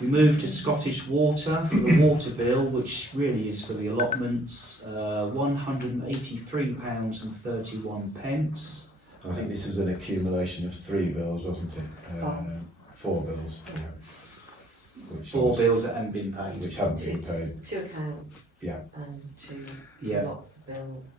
We move to Scottish Water for the water bill, which really is for the allotments. £183.31. I think this was an accumulation of 3 bills, wasn't it? 4 bills. Yeah. Which 4 was- bills that haven't been paid. Which haven't been paid. 2 accounts. Yeah. And 2 Yeah. lots of bills.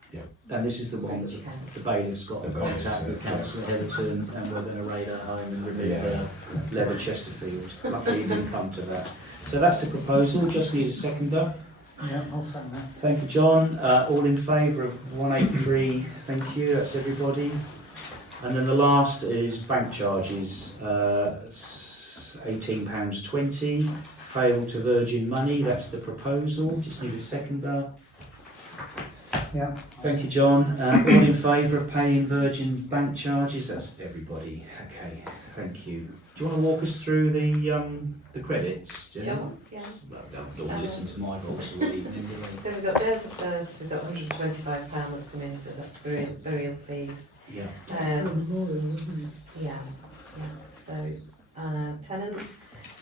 And this is the one that the bailiff's got in contact with Councillor Heatherton, and we're going to raid her home and remove her Leather Chesterfield. Luckily, it didn't come to that. So that's the proposal. Just need a seconder. Yeah, I'll second that. Thank you, John. All in favour of 183? Thank you. That's everybody. And then the last is bank charges. £18.20 payable to Virgin Money. That's the proposal. Just need a seconder. Yeah. Thank you, John. All in favour of paying Virgin bank charges? That's everybody. Okay, thank you. Do you want to walk us through the credits, Jen? Sure, yeah. Well, don't want to listen to my voice all evening. So we've got days of first, we've got £125 come in for that's burial fees. Yeah. That's for the memorial, isn't it? Yeah. So tenant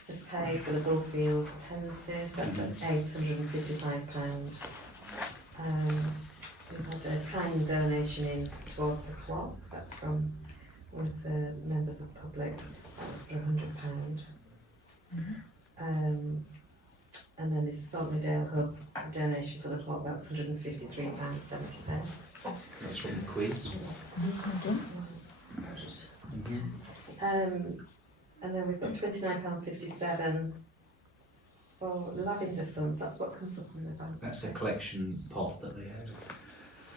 has paid for the Bullfield tenancies, that's at £855. We've had a kind donation in towards the clock, that's from one of the members of the public, that's for £100. And then this Thornton Hub donation for the clock, that's £153.70. That's from the quiz. And then we've got £29.57 for lavender funds, that's what comes up on the bank. That's a collection pot that they had.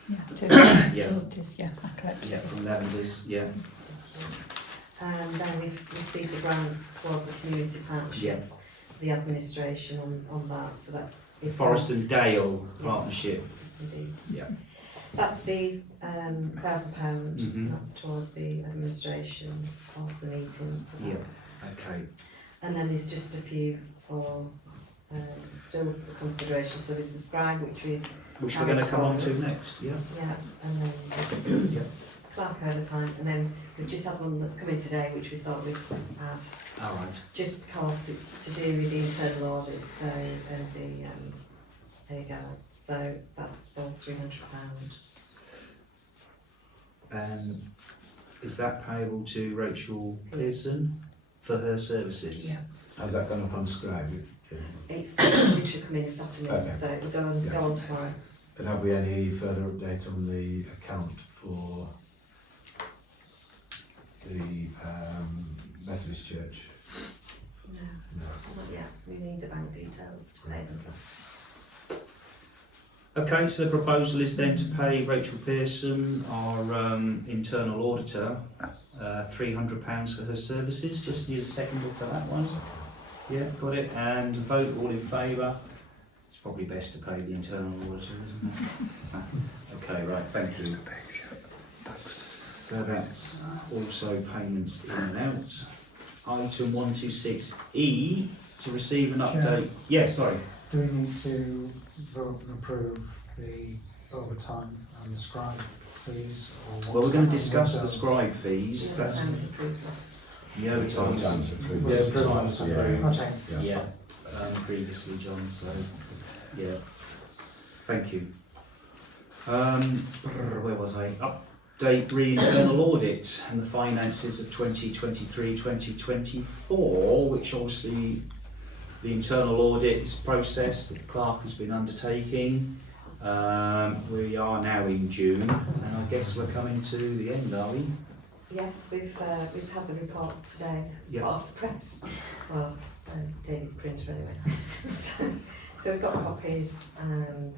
Yeah, Yeah, from Lavenders. Yeah. And then we've received a grant towards a community partnership, the administration on that, so that is Forest and Dale partnership. indeed. Yeah. That's the £1,000. Mhm. That's towards the administration of the meetings. For that. Yeah. Okay. And then there's just a few for still for consideration. So there's the scribe, which Which we're going to come on to next. Yeah. and then there's Yeah. clerk overtime, and then we've just had one that's come in today, which we thought we'd add, All right. just because it's to do with the internal audit. So there you go. So that's for £300. And is that payable to Rachel Pearson for her services? Yeah. Has that gone up on Scribe? It's literally come in this afternoon, Okay. so we'll go on tomorrow. And have we any further update on the account for the Methodist Church? No, No. not yet. We need the bank details to pay them. Okay, so the proposal is then to pay Rachel Pearson, our internal auditor, £300 for her services. Just need a seconder for that one. Yeah, got it. And vote all in favour. It's probably best to pay the internal auditor, isn't it? Okay, right, thank you. So that's also payments in and out. Item 126E, to receive an update. Yeah, sorry. Do we need to vote and approve the overtime and the scribe fees? Or what's Well, we're going to happening discuss with the those? scribe fees. Yeah, That's times approved. the overtime. Times approved. Yeah, times approved. Okay. Yeah, previously, John, so, yeah. Thank you. Where was I? Update re-internal audit and the finances of 2023-2024, which obviously the internal audit is processed, the clerk has been undertaking. We are now in June, and I guess we're coming to the end, are we? Yes, we've had the report today. It's Yeah. off the press. Well, David's printer anyway. so we've got copies, and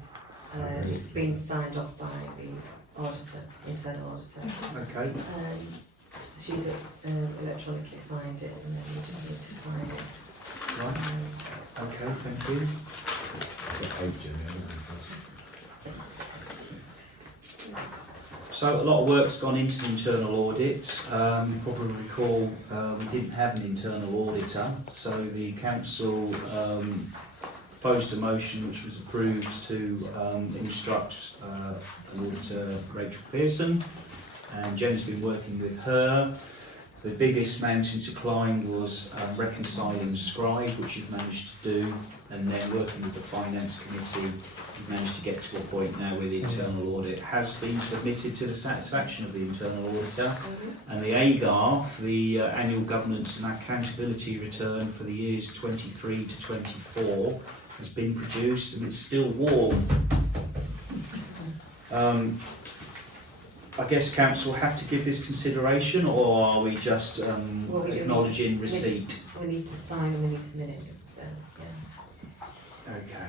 it's been signed off by the auditor, internal auditor. Okay. She's electronically signed it, and then we just need to sign it. Right. Okay, thank you. What page are we on? So So a lot of work's gone into the internal audit. You probably recall we didn't have an internal auditor, so the council proposed a motion which was approved to instruct an auditor, Rachel Pearson, and Jen's been working with her. The biggest mountain to climb was reconciling Scribe, which you've managed to do, and then working with the Finance Committee, you've managed to get to a point now where the internal audit has been submitted to the satisfaction of the internal auditor. And the AGARF, the Annual Governance and Accountability Return for the years 23 to 24, has been produced and it's still warm. I guess council have to give this consideration, or are we just acknowledging receipt? We need to sign and we need to minute it, so, yeah. Okay.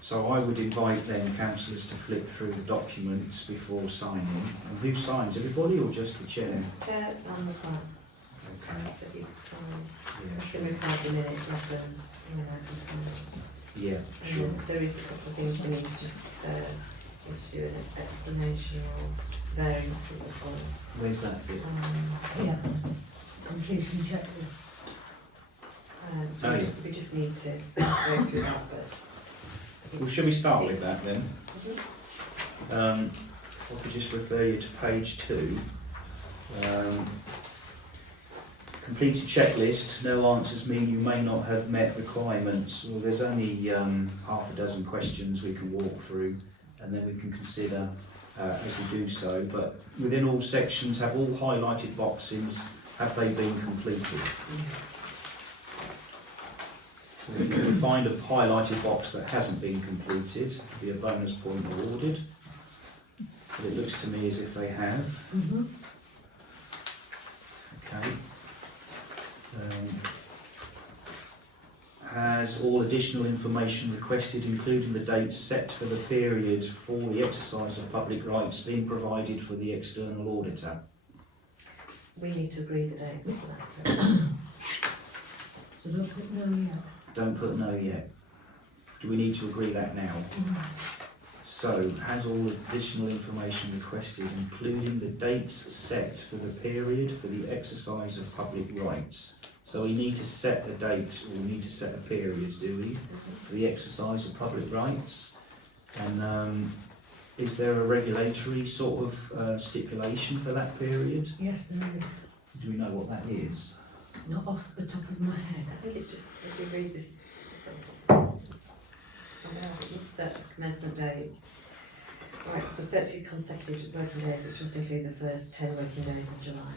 So I would invite then councillors to flick through the documents before signing. And who signs, everybody or just the chair? Chair and the clerk. Okay. So if you could sign, Yeah, I can record the minute reference, and then I can sign it. Yeah, And sure. then there is a couple of things we need to just, do an explanation of various things as well. Where's that bit? Yeah, completion checklist. So Oh, yeah. we just need to go through that, but. Well, shall we start with it's- that then? If I could just refer you to page 2. Completed checklist, no answers mean you may not have met requirements. Well, there's only half a dozen questions we can walk through and then we can consider as we do so. But within all sections, have all highlighted boxes, have they been completed? So if you can find a highlighted box that hasn't been completed, it'll be a bonus point awarded. But it looks to me as if they have. Okay. Has all additional information requested, including the dates set for the period for the exercise of public rights, been provided for the external auditor? We need to agree the dates for that. So don't put no yet. Don't put no yet. Do we need to agree that now? So, has all additional information requested, including the dates set for the period for the exercise of public rights? So we need to set a date, or we need to set a period, do we, for the exercise of public rights? And is there a regulatory sort of stipulation for that period? Yes, there is. Do we know what that is? Not off the top of my head. I think it's just, if we read this, it must set a commencement date. Right, it's the 30 consecutive working days, which must include the first 10 working days of July.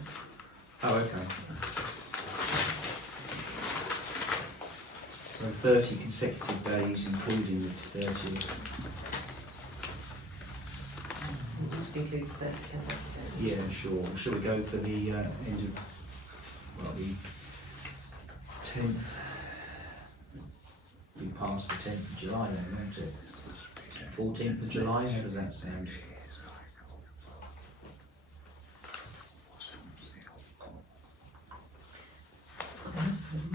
Oh, okay. So 30 consecutive days, including the 30th. It must include the first 10 working days. Yeah, sure. Shall we go for the end of, well, the 10th? We passed the 10th of July then, won't it? 14th of July, how does that sound?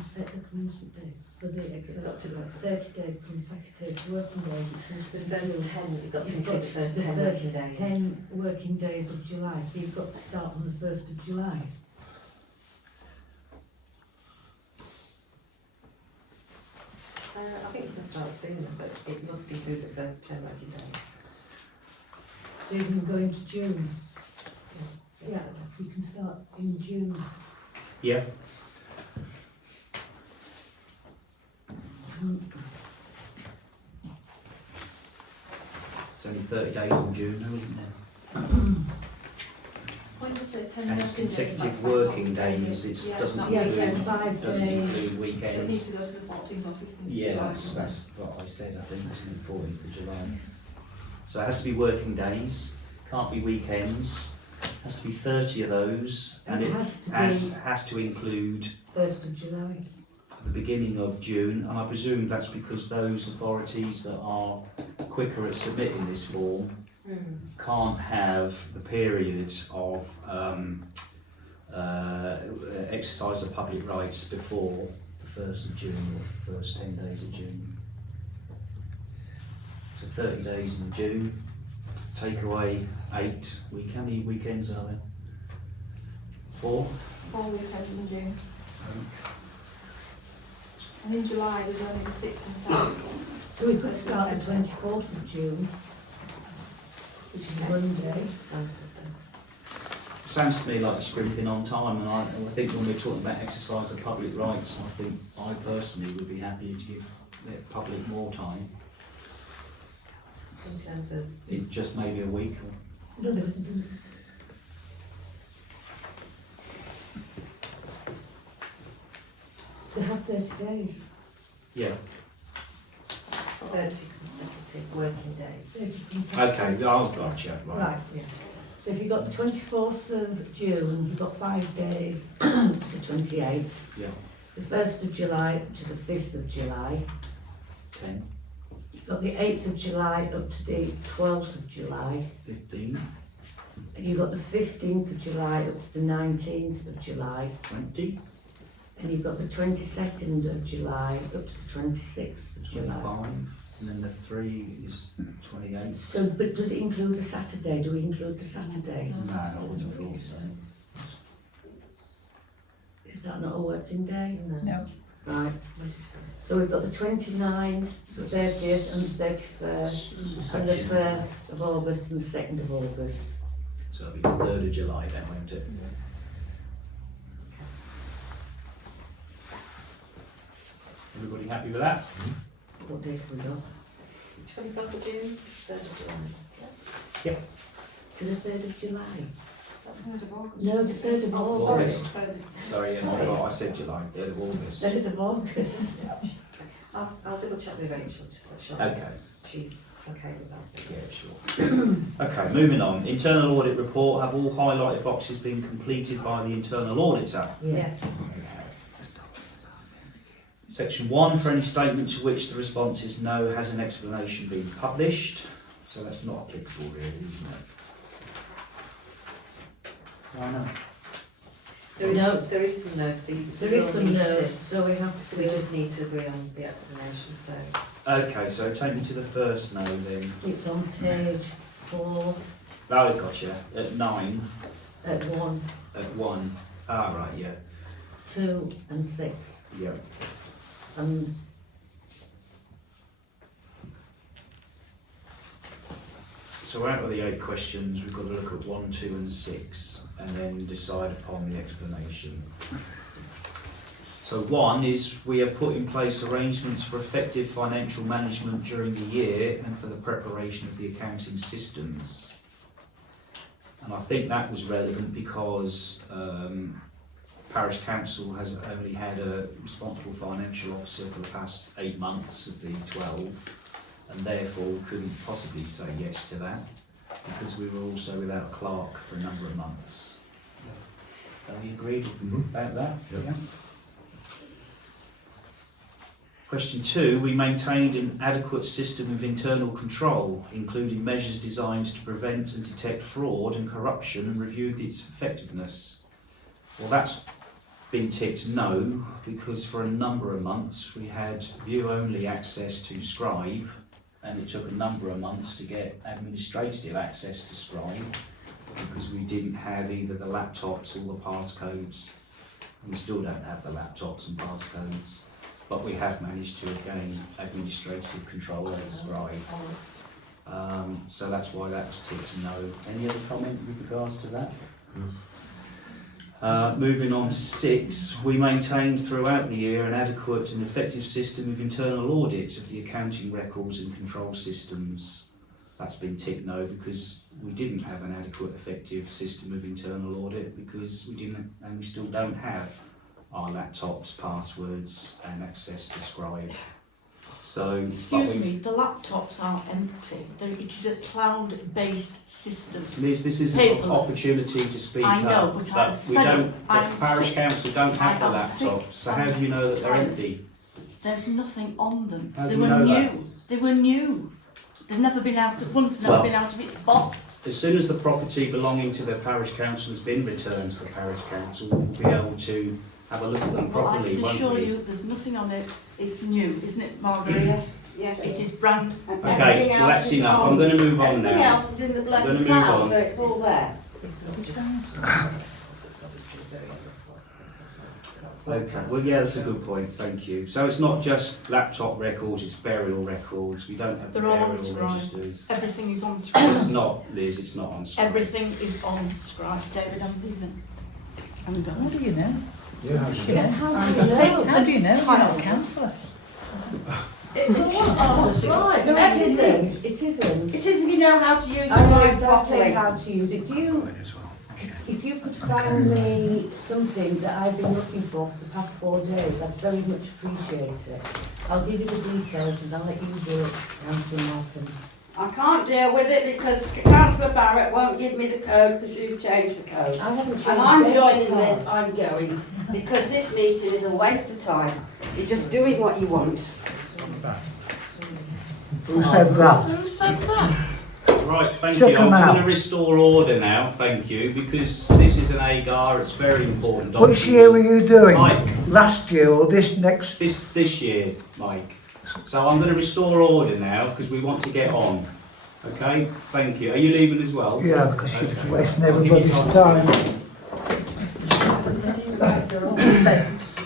Set the commencement date for the It's got to exercise, 30 days consecutive working days, which is The first 10, you've got to You've include the first 10 working days. 10 working days of July, so you've got to start on the 1st of July. I think you can start sooner, but it must include the first 10 working days. So you can go into June. Yeah, you can start in June. Yeah. It's only 30 days in June now, isn't there? When you say 10 And it's working days, consecutive that's working five days, it yeah, doesn't that include, makes Yes, sense. yes, 5 doesn't days. include So it needs weekends. to go to the 14th or 15th of Yeah, July. that's what I said, I think, isn't it, 14th of July. So it has to be working days, can't be weekends, has to be 30 of those, and It it has to be- has to include 1st of July. the beginning of June, and I presume that's because those authorities that are quicker at submitting this form can't have the period of exercise of public rights before the 1st of June or the first 10 days of June. So 30 days in June, take away 8 how many weekends are there? 4? 4 weekends in June. And in July there's only the 6th and 7th. So we could start the 24th of June, which is Monday. Sounds good then. Sounds to me like a scrimping on time, and I think when we're talking about exercise of public rights, I think I personally would be happy to give the public more time. In terms of, In just maybe a week. Or, No, they have 30 days. yeah. 30 consecutive working days. 30 consecutive. Okay, I'll gotcha. Right. Right. Yeah. So if you've got the 24th of June, you've got 5 days to the 28th. Yeah. The 1st of July to the 5th of July. 10, You've got the 8th of July up to the 12th of July. 15, And you've got the 15th of July up to the 19th of July. 20, And you've got the 22nd of July up to the 26th of 25, July. and then the 3 is 28. So, but does it include a Saturday? Do we include the Saturday? No, I wouldn't have thought so. Is that not a working day? No. Right. So we've got the 29th, the 30th and the 31st, and the 1st of August and the 2nd of August. So it'll be the 3rd of July then, won't it? Everybody happy with that? What date have we got? 24th of June, 3rd of July. To the 3rd of July? That's 3rd of August. No, the 3rd of Oh, August. sorry. Sorry, yeah, my fault, I said July, 3rd of August. 3rd of August. I'll double check with Rachel just to make sure Okay, she's okay with that. yeah, sure. Okay, moving on. Internal audit report. Have all highlighted boxes been completed by the internal auditor? Yes. Section 1, for any statement to which the response is no, has an explanation been published? So that's not applicable really, isn't it? Why not? No. There is some no's, so you There is will some need no's, to- so we have So we just need to agree on the explanation first. Okay, so take me to the first no then. It's on page 4 Oh, gotcha. At 9, at 1, at 1. Ah, right, yeah. 2 and 6. Yeah. And So out of the 8 questions, we've got to look at 1, 2 and 6 and then decide upon the explanation. So 1 is we have put in place arrangements for effective financial management during the year and for the preparation of the accounting systems. And I think that was relevant because Parish Council has only had a responsible financial officer for the past 8 months of the 12, and therefore couldn't possibly say yes to that because we were also without a clerk for a number of months. Are you agreed about that? Yep. Question 2, we maintained an adequate system of internal control, including measures designed to prevent and detect fraud and corruption, and reviewed its effectiveness. Well, that's been ticked no, because for a number of months we had view-only access to Scribe, and it took a number of months to get administrative access to Scribe, because we didn't have either the laptops or the passcodes. We still don't have the laptops and passcodes, but we have managed to gain administrative control over Scribe. So that's why that was ticked no. Any other comment with regards to that? Moving on to 6, we maintained throughout the year an adequate and effective system of internal audit of the accounting records and control systems. That's been ticked no because we didn't have an adequate, effective system of internal audit because we didn't, and we still don't have our laptops, passwords and access to Scribe. So, Excuse me, the laptops aren't empty. It is a cloud-based system. So this isn't an Paperless. opportunity to speak I know, up, but I'm we fed up. don't. I'm The Parish sick. Council don't have the I am sick. laptops. So how do you know that they're Tired. empty? There's nothing on them. How They do you were know new. that? They were new. They've never been out of one's never Well- been out of its box. As soon as the property belonging to the Parish Council has been returned to the Parish Council, we'll be able to have a look at them Well, I properly, can won't assure we? you, there's nothing on it. It's new, isn't it, Margaret? Yes. It is brand. Okay, well that's enough. I'm going to move on now. Everything else is in the I'm going bloody to move cloud, on. so it's all there. Okay, well yeah, that's a good point, thank you. So it's not just laptop records, it's burial records. We don't have the They're all on burial Scribe. registers. Everything is on It's Scribe. not, Liz, it's not on Skype. Everything is on Scribe. David, I'm leaving. I'm done. How do you know? Yes, how I'm do you sick. know? How do you know? You're not Tired. a councillor. It's all on the slide. No, it Everything. isn't. It isn't. It isn't, you know how to use I know Skype exactly properly. how to use it. Do you, if you could find me something that I've been looking for the past 4 days, I'd very much appreciate it. I'll give you the details and I'll let you do it, Councillor Malcolm. I can't deal with it because Councillor Barrett won't give me the code because you've changed the code. I haven't changed And I'm any joining code. this, I'm going, because this meeting is a waste of time. You're just doing what you want. Who said that? Who said that? Right, thank Chuck you. 'em I'm out. going to restore order now, thank you, because this is an AGAR, it's very important. Which year were you doing? Mike, Last year or this next? this year, Mike. So I'm going to restore order now because we want to get on. Okay, thank you. Are you leaving as well? Yeah, because you're Okay. wasting I'll give you everybody's time. time. They're all bent.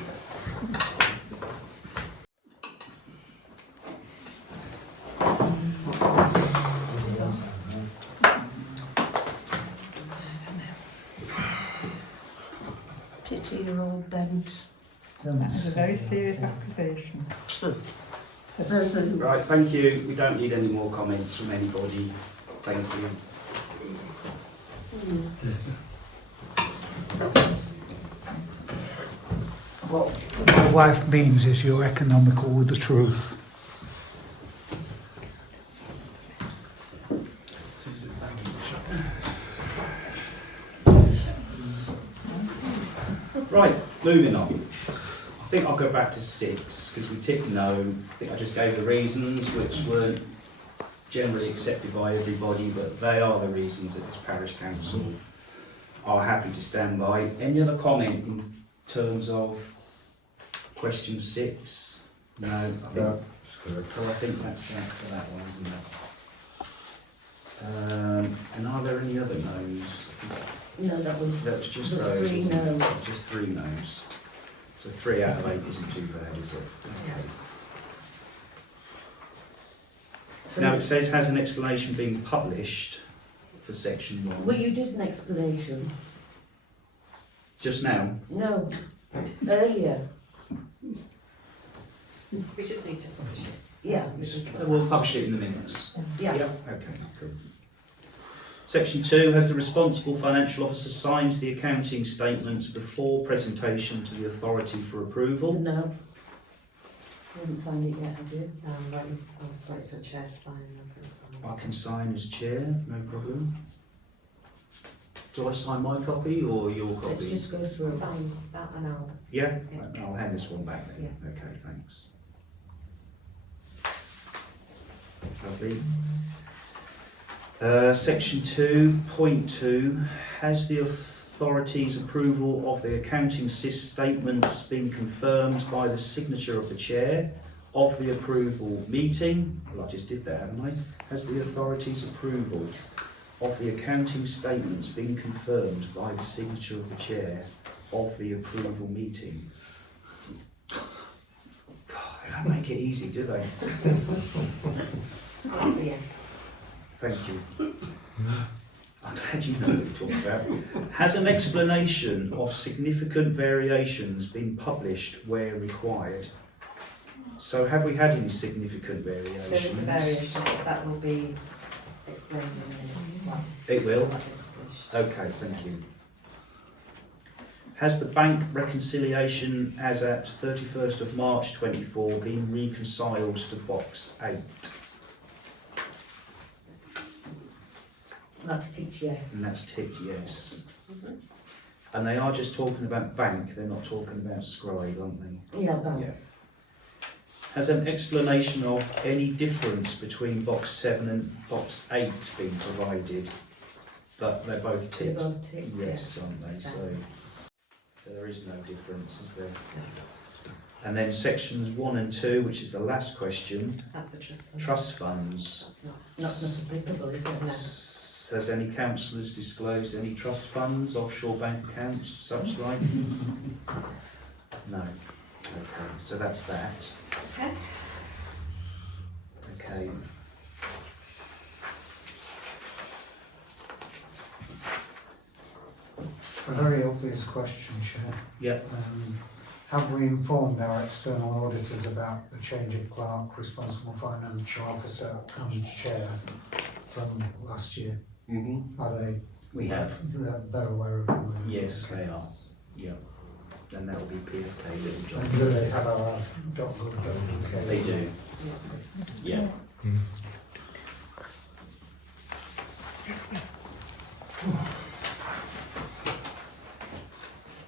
Pity you're all bent. That is a very serious accusation. Susan. Right, thank you. We don't need any more comments from anybody. Thank you. What my wife means is you're economical with the truth. Right, moving on. I think I'll go back to 6 because we ticked no. I think I just gave the reasons which weren't generally accepted by everybody, but they are the reasons that this parish council are happy to stand by. Any other comment in terms of question 6? No, I think so. I think that's that for that one, isn't it? And are there any other no's? No, that was just the those. 3 wasn't it? no's. Just 3 no's. So 3 out of 8 isn't too bad, is it? Okay. Now it says, has an explanation been published for section 1? Well, you did an explanation. Just now? No, earlier. We just need to publish it. Yeah. We'll publish it in the minutes. Yeah. Okay, cool. Section 2, has the responsible financial officer signed the accounting statements before presentation to the authority for approval? No. You haven't signed it yet, have you? I was waiting for the chair to sign. I was going to sign. I can sign as chair, no problem. Do I sign my copy or your Let's copy? just go through. Sign that and I'll. Yeah, I'll hand this one back then. Okay, thanks. Lovely. Section 2.2, has the authority's approval of the accounting statements been confirmed by the signature of the chair of the approval meeting? Well, I just did that, haven't I? Has the authority's approval of the accounting statements been confirmed by the signature of the chair of the approval meeting? God, they don't make it easy, do they? Yes. Thank you. I'm glad you know what we're talking about. Has an explanation of significant variations been published where required? So have we had any significant variations? There is a variation, but that will be explained in the minutes as well. It will? Okay, thank you. Has the bank reconciliation as at 31st of March 24 been reconciled to box 8? That's ticked yes. And that's ticked yes. And they are just talking about bank, they're not talking about scribe, aren't they? Yeah, banks. Has an explanation of any difference between box 7 and box 8 been provided? But they're both ticked. They're both ticked, yes, aren't they? So So there is no difference, is there? And then sections 1 and 2, which is the last question, That's the trust fund. trust funds. That's not applicable, is it? No. Has any councillors disclosed any trust funds, offshore bank accounts, such like? No. Okay, so that's that. Okay. Okay. A very obvious question, Chair. Yeah. Have we informed our external auditors about the change of clerk, responsible financial officer and chair from last year? Mm-hmm. Are they? We have. They're aware of it? Yes, they are. Yeah. And that will be PFK little job. And do they have our .gov.uk? They do. Yeah.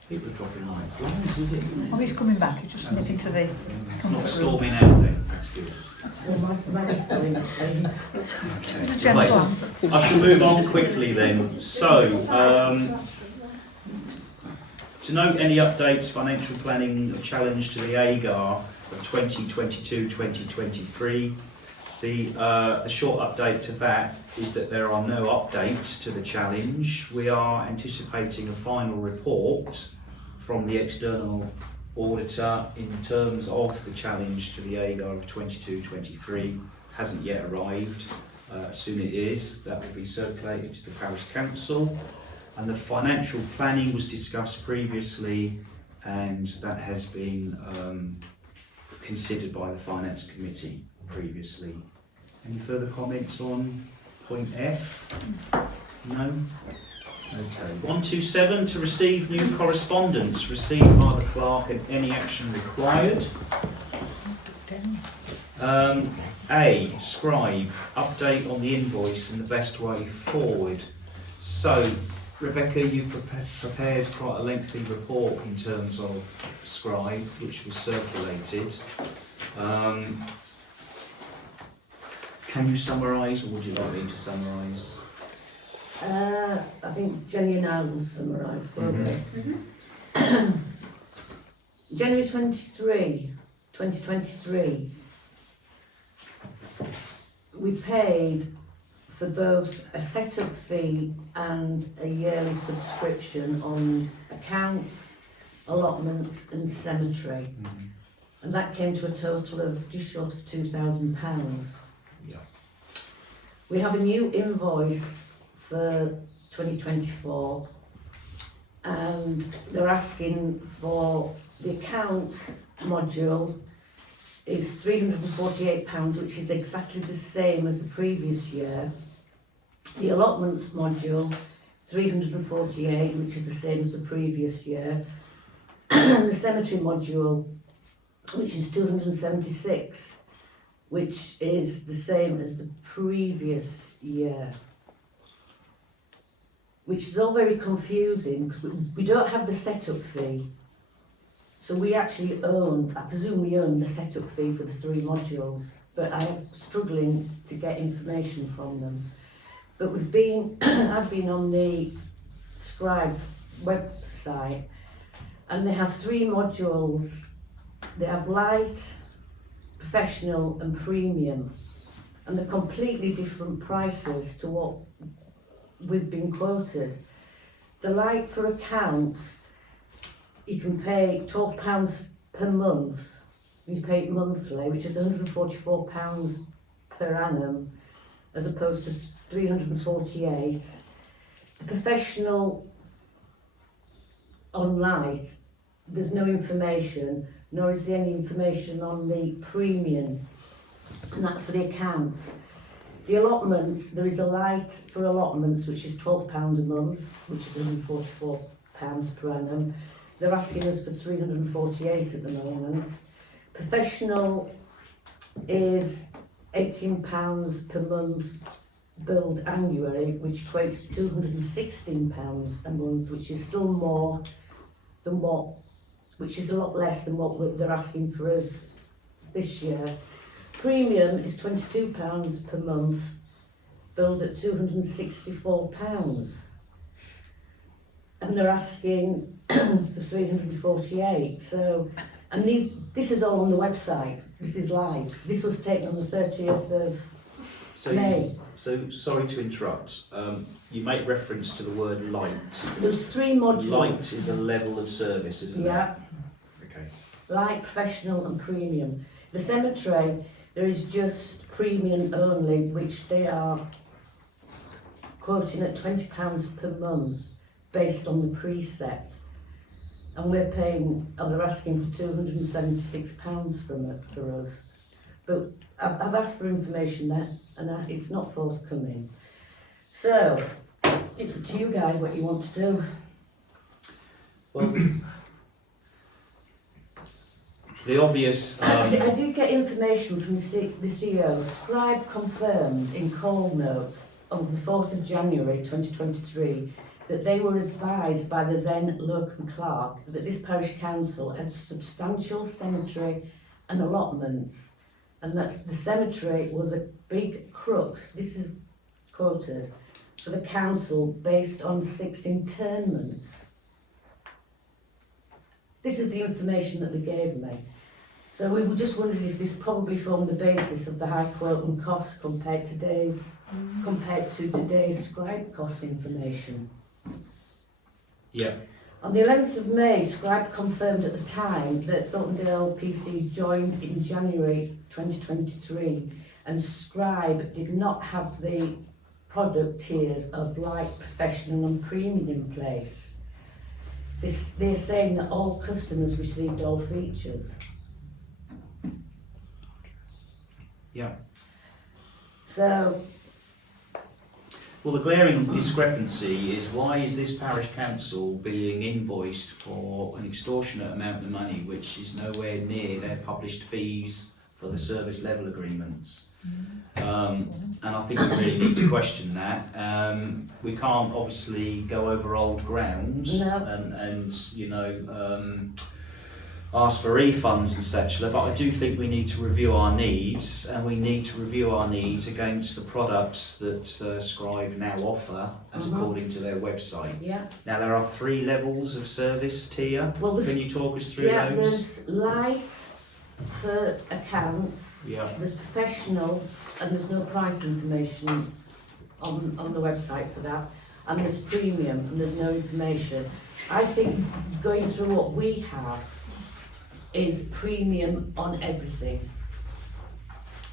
People are dropping like flies, is it? Oh, he's coming back. He's just nipping to the... It's not storming out then. That's good. Okay. Right. I shall move on quickly then. So, to note any updates, financial planning challenge to the AGAR of 2022-2023. The short update to that is that there are no updates to the challenge. We are anticipating a final report from the external auditor in terms of the challenge to the AGAR of 22-23. Hasn't yet arrived. As soon as it is, that will be circulated to the Parish Council. And the financial planning was discussed previously, and that has been considered by the Finance Committee previously. Any further comments on point F? No? Okay. 127, to receive new correspondence received by the clerk and any action required. A, scribe, update on the invoice and the best way forward. So, Rebecca, you've prepared quite a lengthy report in terms of scribe, which was circulated. Can you summarise, or would you like me to summarise? I think Jenny and I will summarise, won't we? January 2023, we paid for both a set-up fee and a yearly subscription on accounts, allotments and cemetery. And that came to a total of just short of £2,000. Yeah. We have a new invoice for 2024 and they're asking for the accounts module is £348, which is exactly the same as the previous year. The allotments module, 348, which is the same as the previous year. And the cemetery module, which is 276, which is the same as the previous year. Which is all very confusing because we don't have the setup fee. So we actually own, I presume we own the setup fee for the 3 modules, but I'm struggling to get information from them. But I've been on the Scribe website and they have 3 modules. They have light, professional and premium, and they're completely different prices to what we've been quoted. The light for accounts, you can pay £12 per month, you pay it monthly, which is £144 per annum, as opposed to £348. The professional on light, there's no information, nor is there any information on the premium, and that's for the accounts. The allotments, there is a light for allotments, which is £12 a month, which is £144 per annum. They're asking us for £348 at the moment. Professional is £18 per month billed annually, which equates to £216 a month, which is still more than which is a lot less than what they're asking for us this year. Premium is £22 per month, billed at £264. And they're asking for 348. So, and this is all on the website. This is live. This was taken on the 30th of May. So sorry to interrupt. You make reference to the word light. There's 3 modules. Light is a level of service, isn't Yeah. it? Okay. Light, professional and premium. The cemetery, there is just premium only, which they are quoting at £20 per month based on the preset. And we're paying, they're asking for £276 for us. But I've asked for information there and it's not forthcoming. So, it's up to you guys what you want to do. Well, the obvious. I did get information from the CEO. Scribe confirmed in call notes on the 4th of January 2023 that they were advised by the then local clerk that this parish council had substantial cemetery and allotments, and that the cemetery was a big crux, this is quoted, for the council based on 6 internments. This is the information that they gave me. So we were just wondering if this probably formed the basis of the high quote cost compared to today's scribe cost information. Yeah. On the 11th of May, Scribe confirmed at the time that Thornton PC joined in January 2023, and Scribe did not have the product tiers of light, professional and premium in place. They're saying that all customers received all features. Yeah. So, well, the glaring discrepancy is, why is this parish council being invoiced for an extortionate amount of money which is nowhere near their published fees for the service level agreements? And I think we really need to question that. We can't obviously go over old ground and you know, ask for refunds and such, but I do think we need to review our needs, and we need to review our needs against the products that Scribe now offer as according to their website. yeah. Now there are 3 levels of service tier. Well, can you talk us through yeah, those? there's light for accounts, Yeah. there's professional, and there's no price information on the website for that, and there's premium, and there's no information. I think going through what we have is premium on everything.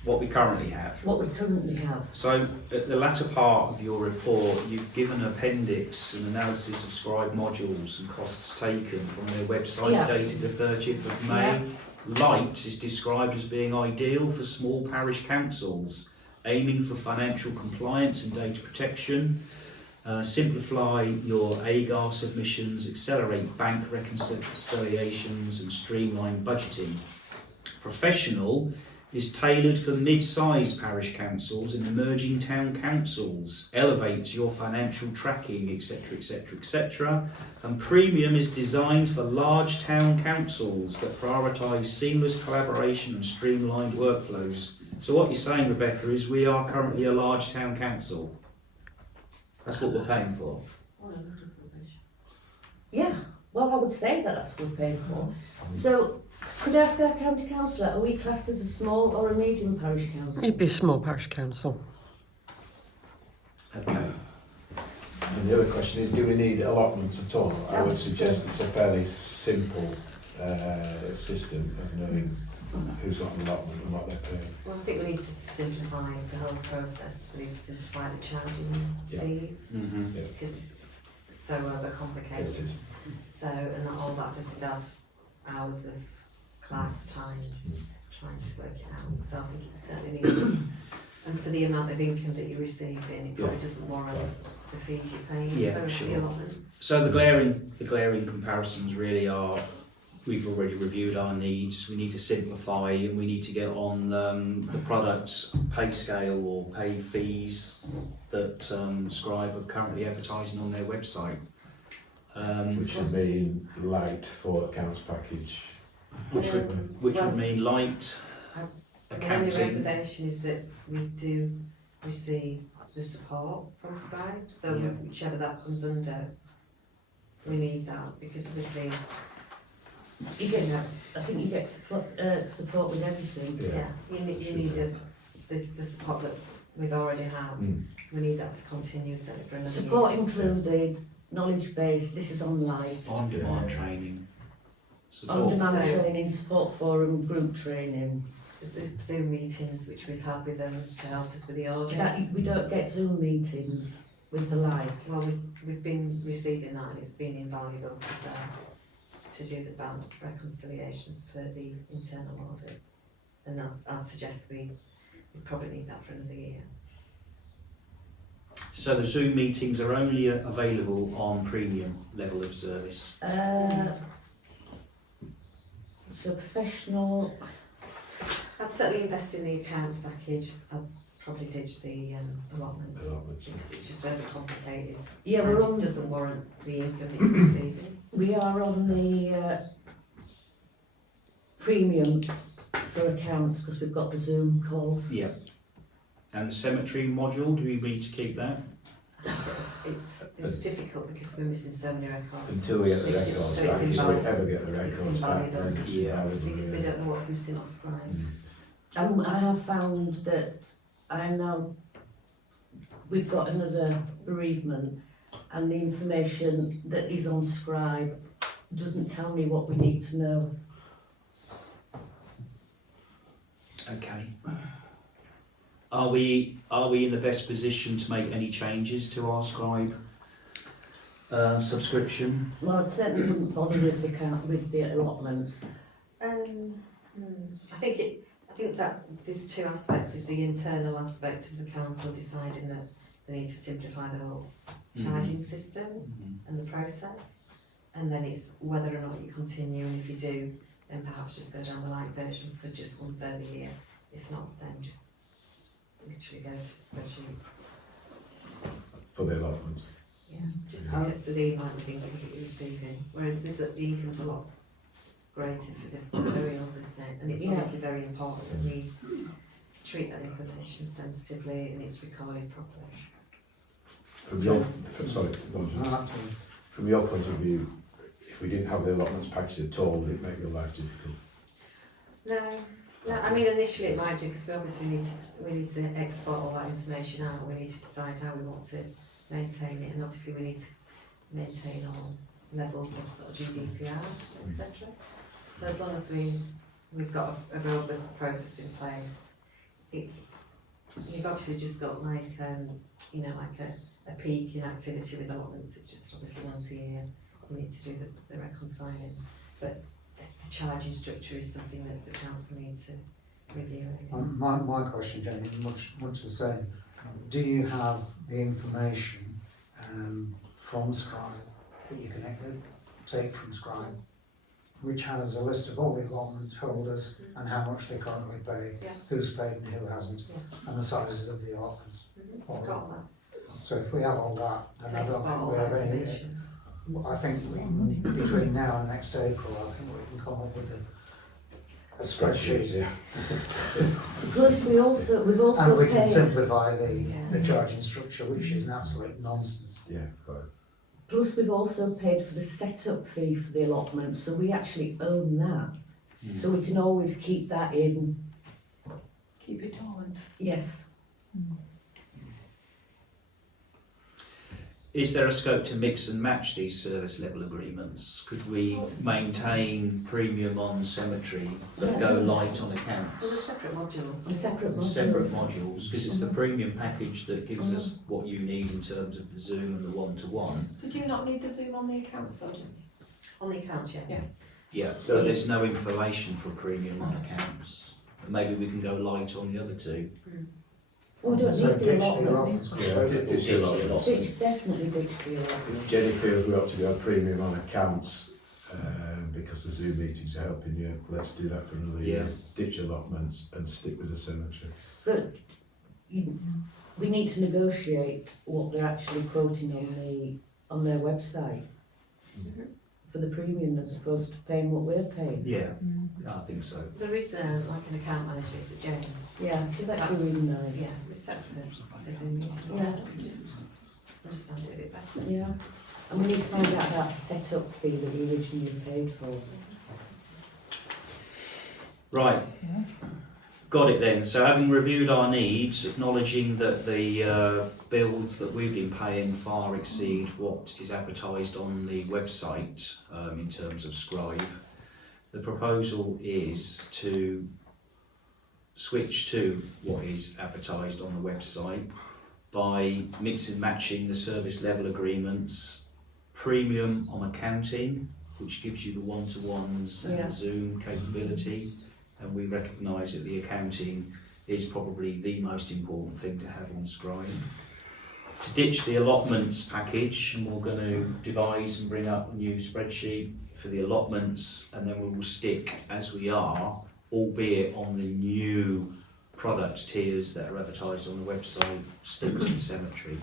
What we currently have. What we currently have. So at the latter part of your report, you've given an appendix and analysis of Scribe modules and costs taken from their website dated the 30th of May. Light is described as being ideal for small parish councils, aiming for financial compliance and data protection, simplify your AGAR submissions, accelerate bank reconciliations and streamline budgeting. Professional is tailored for mid-sized parish councils and emerging town councils, elevates your financial tracking, etc, etc, etc. And premium is designed for large town councils that prioritise seamless collaboration and streamlined workflows. So what you're saying, Rebecca, is we are currently a large town council. That's what we're paying for. Yeah, well, I would say that that's what we're paying for. So, could I ask our county councillor, are we classed as a small or a medium parish council? It'd be a small parish council. Okay. And the other question is, do we need allotments at all? I would suggest it's a fairly simple system of knowing who's got an allotment and what they're paying. Well, I think we need to simplify the whole process. We need to simplify the charging fees because it's so overcomplicated. It is. So, and all that does is add hours of clerk's time trying to work it out. So I think it certainly needs, and for the amount of income that you're receiving, it probably doesn't warrant the fees you're paying for the allotment. So the glaring comparisons really are, we've already reviewed our needs, we need to simplify, and we need to get on the products pay scale or pay fees that Scribe are currently advertising on their website. Which would mean light for accounts package. Which would mean light The only accounting. reservation is that we do receive the support from Scribe, so whichever that comes under. we need that, because obviously, He gets, I think he gets support with everything. yeah, you need the support that we've already had. We need that to continue certainly for another Support year. included, knowledge base, this is on light. On-demand training. Support. On-demand So- training, support forum, group training. Zoom meetings which we've had with them to help us with the audit. That, we don't get Zoom meetings with the light. Well, we've been receiving that and it's been invaluable to be fair, to do the bank reconciliations for the internal audit. And that, I'd suggest we probably need that for another year. So the Zoom meetings are only available on premium level of service. So professional, I'd certainly invest in the accounts package. I'd probably ditch the allotments because it's just overcomplicated. yeah, And we're it on, doesn't warrant the income that you're receiving. we are on the premium for accounts because we've got the Zoom calls. Yeah. And the cemetery module, do we need to keep that? It's difficult because we're missing so many records. Until we get the It's- records so back, it's if we invaluable. ever get the It's records back, then invaluable. it's Yeah. invaluable. Because we don't know what's missing off Scribe. I have found that we've got another bereavement and the information that is on Scribe doesn't tell me what we need to know. Okay. Are we in the best position to make any changes to our Scribe subscription? Well, I certainly wouldn't bother with the allotments. I think that there's two aspects. Is the internal aspect of the council deciding that they need to simplify the whole charging system and the process, and then it's whether or not you continue, and if you do, then perhaps just go down the light version for just one further year. If not, then just literally go to spreadsheets. For the allotments. Yeah, just because the amount of income that you're receiving, whereas the income's a lot greater for the burials, isn't it? And it's obviously very important that we treat that information sensitively and it's recorded properly. From your point of view, if we didn't have the allotments package at all, would it make your life difficult? No, I mean initially it might do because we obviously need to export all that information out. We need to decide how we want to maintain it, and obviously we need to maintain all levels of sort of GDPR, etc. So as long as we've got a robust process in place, you've obviously just got like a peak in activity with allotments. It's just obviously once a year we need to do the reconciling, but the charging structure is something that the council need to review. My question, Jenny, much the same. Do you have the information from Scribe that you can take from Scribe, which has a list of all the allotment holders and how much they currently pay, who's paid and who hasn't, and the sizes of the allotments? Got that. So if we have all that, then I don't Export think all we have that any. information. I think between now and next April, I think we can come up with a spreadsheet. Plus we've also And we can paid, simplify the charging structure, which is an absolute nonsense. Yeah, right. plus we've also paid for the setup fee for the allotment, so we actually own that. So we can always keep that in. Keep it dormant. Yes. Is there a scope to mix and match these service level agreements? Could we maintain premium on cemetery but go light on Well, accounts? there's separate modules. The separate modules. Separate modules, because it's the premium package that gives us what you need in terms of the Zoom and the one-to-one. Did you not need the Zoom on the accounts though? On the accounts, yeah. Yeah, so there's no information for premium on accounts. And maybe we can go light on the other two. We don't So need the ditch the allotments. allotments. Ditch the allotments. Definitely ditch the allotments. Jenny feels we ought to go premium on accounts because the Zoom meetings are helping you. Let's do that for another year. Ditch allotments and stick with the cemetery. But we need to negotiate what they're actually quoting on their website for the premium as opposed to paying what we're paying. Yeah, I think so. There is like an account manager, is it Jane? Yeah, she's actually really nice. Yeah, which that's good. As in, Yeah. just understand it a bit better. Yeah. And we need to find out about the set-up fee that we originally paid for. Right. Got it then. So having reviewed our needs, acknowledging that the bills that we've been paying far exceed what is advertised on the website in terms of Scribe, the proposal is to switch to what is advertised on the website by mix and matching the service level agreements, premium on accounting, which gives you the one-to-ones and the Zoom capability. And we recognise that the accounting is probably the most important thing to have on Scribe. To ditch the allotments package, and we're going to devise and bring up a new spreadsheet for the allotments, and then we will stick as we are, albeit on the new product tiers that are advertised on the website, stick to the cemetery.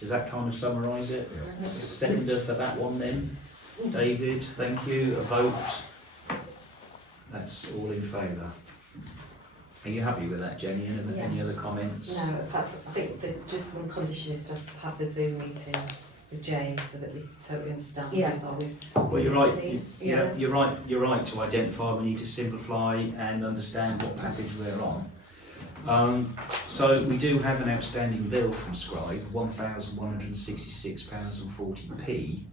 Does that kind of summarise it? Seconder for that one then? David, thank you. A vote? That's all in favour. Are you happy with that, Jenny? And any other comments? No, apart from, I think that just one condition is to have the Zoom meeting with James so that we totally understand Well, you're right. You're right. You're right to identify. We need to simplify and understand what package we're on. So we do have an outstanding bill from Scribe, £1,166.40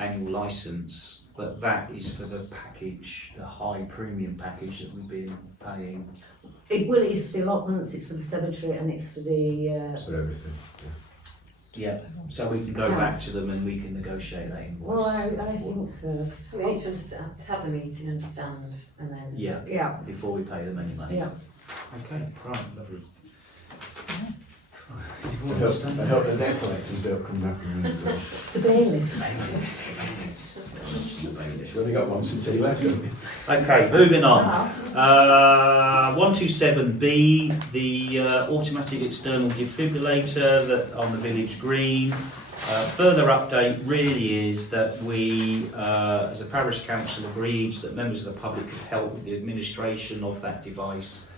annual licence. But that is for the package, the high premium package that we've been paying. It's for the allotments, it's for the cemetery, and it's for the... So everything, Yeah, so we can go back to them and we can negotiate that invoice. Well, I think so. We need to understand, have the meeting, understand, and then... Yeah, before we pay them any money. Yeah. Okay, right, lovely. I hope the debt collectors don't come back and The bailiffs. You've only got one tea left, haven't you? Okay, moving on. 127B, the automatic external defibrillator that on the village green. Further update really is that we, as a parish council, agreed that members of the public could help with the administration of that device.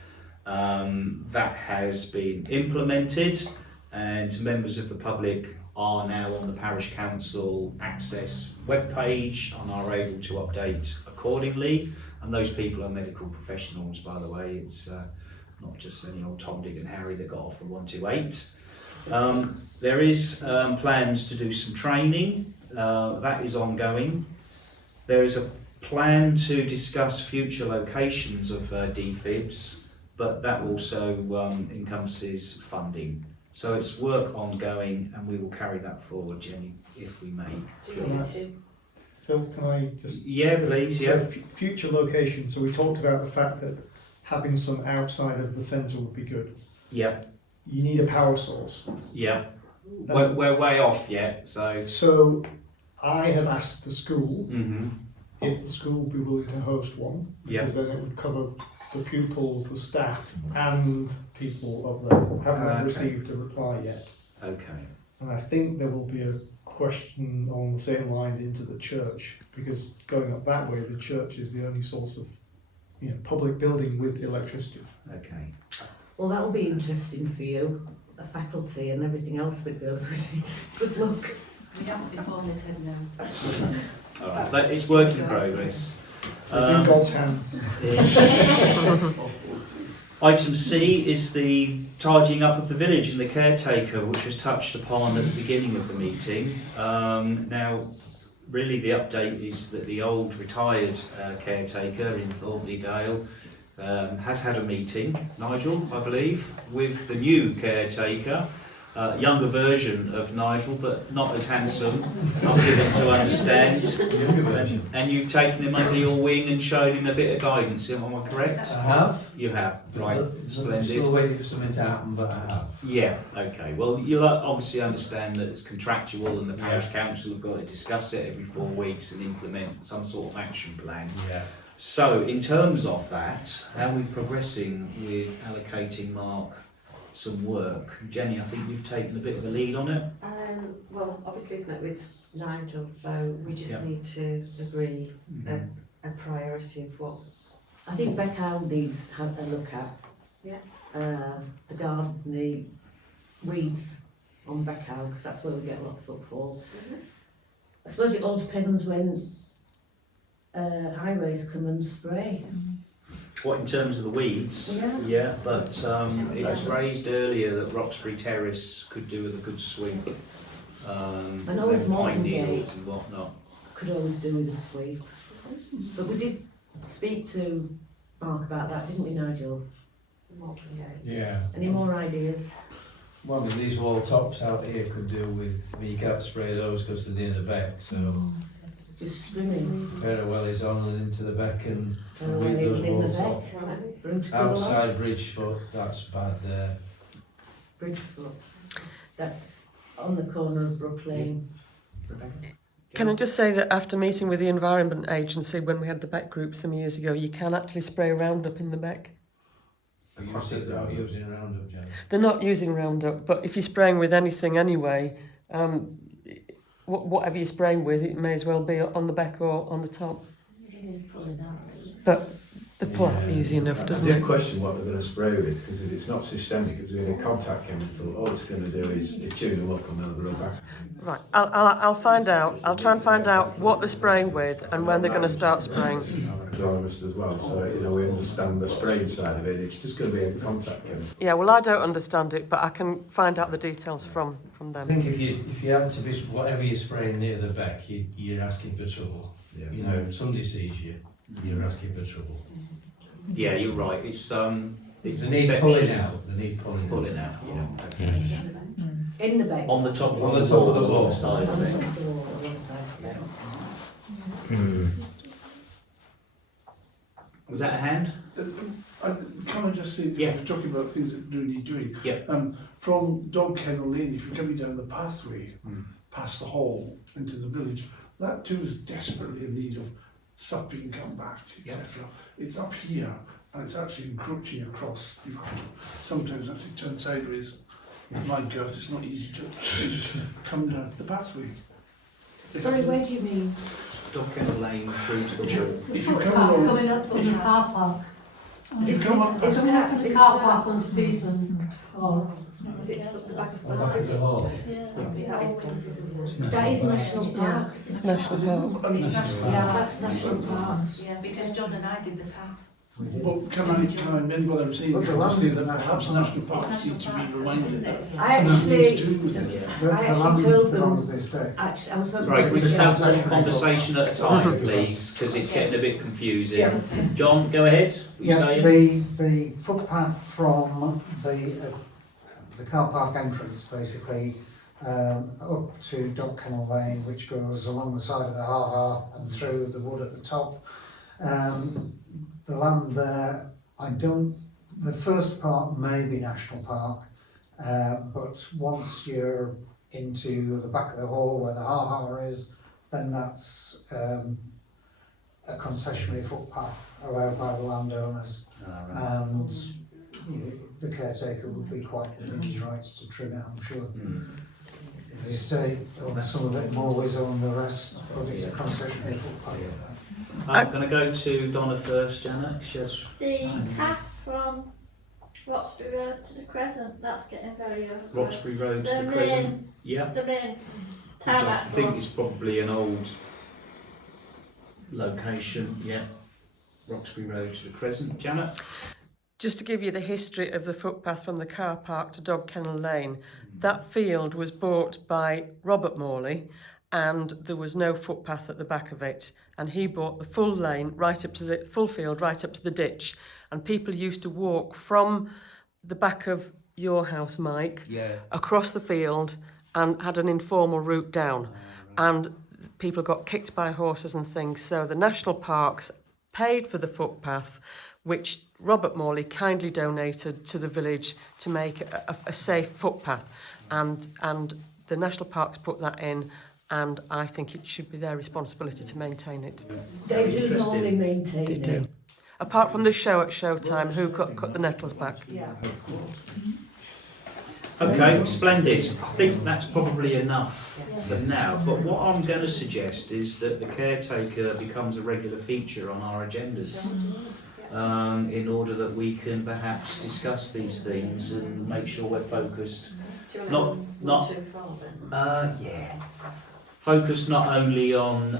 That has been implemented, and members of the public are now on the Parish Council Access webpage and are able to update accordingly. And those people are medical professionals, by the way. It's not just any old Tom, Dick and Harry that got off the 128. There is plans to do some training. That is ongoing. There is a plan to discuss future locations of defibs, but that also encompasses funding. So it's work ongoing, and we will carry that forward, Jenny, if we may. Phil, can I just... Yeah, please, yeah. So future locations, so we talked about the fact that having some outside of the centre would be good. Yeah. You need a power source. Yeah. We're way off yet, so... So I have asked the school if the school would be willing to host one, because then it would cover the pupils, the staff, and people up there. Haven't received a reply yet. Okay. And I think there will be a question on the same lines into the church, because going up that way, the church is the only source of, public building with electricity. Okay. Well, that will be interesting for you, the faculty and everything else that goes with it. Good luck. We asked before and they said no. All right, but it's work in progress. It's in God's hands. Item C is the tidying up of the village and the caretaker, which was touched upon at the beginning of the meeting. Now, really the update is that the old retired caretaker in Thornton has had a meeting, Nigel, I believe, with the new caretaker. Younger version of Nigel, but not as handsome, I've given to understand. And you've taken him under your wing and shown him a bit of guidance, am I correct? I have. You have, right, splendid. Still waiting for something to happen, but I have. Yeah, okay. Well, you'll obviously understand that it's contractual and the parish council have got to discuss it every 4 weeks and implement some sort of action plan. Yeah. So, in terms of that, how are we progressing with allocating Mark some work? Jenny, I think you've taken a bit of a lead on it. Well, obviously it's met with Nigel, so we just need to agree a priority of what. I think Becca needs to have a look at. Yeah. The garden, the weeds. on Beckhow, because that's where we get a lot of footfall. I suppose it all depends when highways come and spray. What, in terms of the weeds? Yeah. Yeah, but it was raised earlier that Roxbury Terrace could do with a good sweep. I know it's and pine Morton needles Gate. and whatnot. Could always do with a sweep. But we did speak to Mark about that, didn't we, Nigel? Yeah. Any more ideas? Well, I mean, these wall tops out here could do with, I mean, you can't spray those because they're near the beck, so Just strimming. very well is on and into the beck and weed Even those in the walls beck. off. For 'em to cool off. Outside Bridgefoot, that's bad there. Bridgefoot. That's on the corner of Brook Lane. Can I just say that after meeting with the Environment Agency when we had the Beck group some years ago, you can actually spray Roundup in the Beck. You said they're not using Roundup, Jen. They're not using Roundup, but if you're spraying with anything anyway, whatever you're spraying with, it may as well be on the Beck or on the top. But the pull-up easy enough, doesn't I it? do question what they're going to spray with, because if it's not systemic, it's doing a contact chemical, all it's going to do is chew them up and they'll grow back. Right, I'll find out. I'll try and find out what they're spraying with and when they're going to start spraying. Agronomist as well, so we understand the spraying side of it. It's just going to be a contact chemical. Yeah, well, I don't understand it, but I can find out the details from I them. think if you happen to be, whatever you're spraying near the beck, you're asking for trouble. Yeah. You know, if somebody sees you, you're asking for trouble. Yeah, you're right. It's They need conception. pulling out. They need pulling out. Yeah. In the beck. On the top On the top of the wall. side On of the it. top of the wall, on one side. Was that a hand? Can I just say, Yeah. we're talking about things that do need doing. Yeah. From Dog Kennel Lane, if you're coming down the pathway past the hall into the village, that too is desperately in need of stuff being cut back, etc. It's up here and it's actually encroaching across. You've got to sometimes actually turn sideways. With my girth, it's not easy to come down the pathway. Sorry, where do you mean? Dog Kennel Lane through to the wood. If you come along, Coming up from the car park. if you come up past Coming up from the car park onto Beesland. Oh. Is it at the back of On the back of the hall. That is National Parks. It's National Park. It's national. Yeah, that's National Parks. Yeah, because John and I did the path. well, can I amend what I'm saying? But the Can I land say is that a national perhaps park. national parks need to be reminded that. I actually The actually land told them- belongs to the estate. Actually, I was hoping. Right, we to just have suggest- one conversation at a time, please, because it's getting a bit confusing. John, go ahead. You Yeah, saying? the footpath from the car park entrance, basically, up to Dog Kennel Lane, which goes along the side of the ha-ha and through the wood at the top. The land there, the first part may be National Park, but once you're into the back of the hall where the ha-ha is, then that's a concessionary footpath allowed by the landowners, and the caretaker would be quite within his rights to trim it, I'm sure. The estate owns some of it, Morley's own the rest, but it's a concessionary footpath. I'm going to go to Donna first, Janet. She has... The path from Roxbury Road to the Crescent, that's getting very overgrown. Roxbury Road to the Crescent. Yeah. The main Which I tarmac think one. is probably an old location. Yeah. Roxbury Road to the Crescent. Janet? Just to give you the history of the footpath from the car park to Dog Kennel Lane, that field was bought by Robert Morley and there was no footpath at the back of it. And he bought the full lane right up to the full field, right up to the ditch. And people used to walk from the back of your house, Mike, across the field and had an informal route down. And people got kicked by horses and things. So the national parks paid for the footpath, which Robert Morley kindly donated to the village to make a safe footpath. And the national parks put that in, and I think it should be their responsibility to maintain it. They do normally maintain They it. do. Apart from the show at showtime, who cut the nettles back? Yeah. Okay, splendid. I think that's probably enough for now. But what I'm going to suggest is that the caretaker becomes a regular feature on our agendas, in order that we can perhaps discuss these things and make sure we're focused Do you Not- want to go not- too far then? Yeah. Focus not only on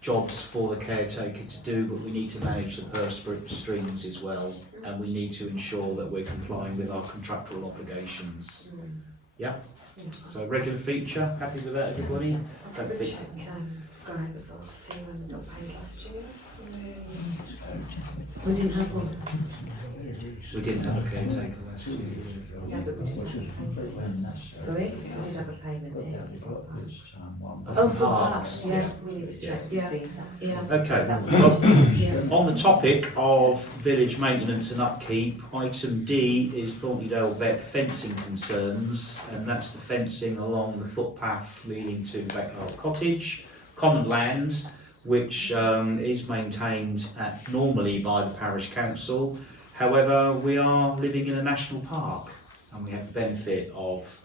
jobs for the caretaker to do, but we need to manage the purse strings as well, and we need to ensure that we're complying with our contractual obligations. Yeah? So regular feature, happy with that, everybody? Don't think- Check scribe as well to see when we got paid last year. We didn't have one. We didn't have a caretaker last year. Yeah, but we didn't have a payment. Sorry? We did have a payment here. Oh, for Parks, parks, yeah. We need to check to Yeah. see if that's. Yeah. Okay, That was- well, Yeah. on the topic of village maintenance and upkeep, item D is Thornton Beck fencing concerns, and that's the fencing along the footpath leading to Beckard Cottage, common land, which is maintained normally by the parish council. However, we are living in a national park, and we have the benefit of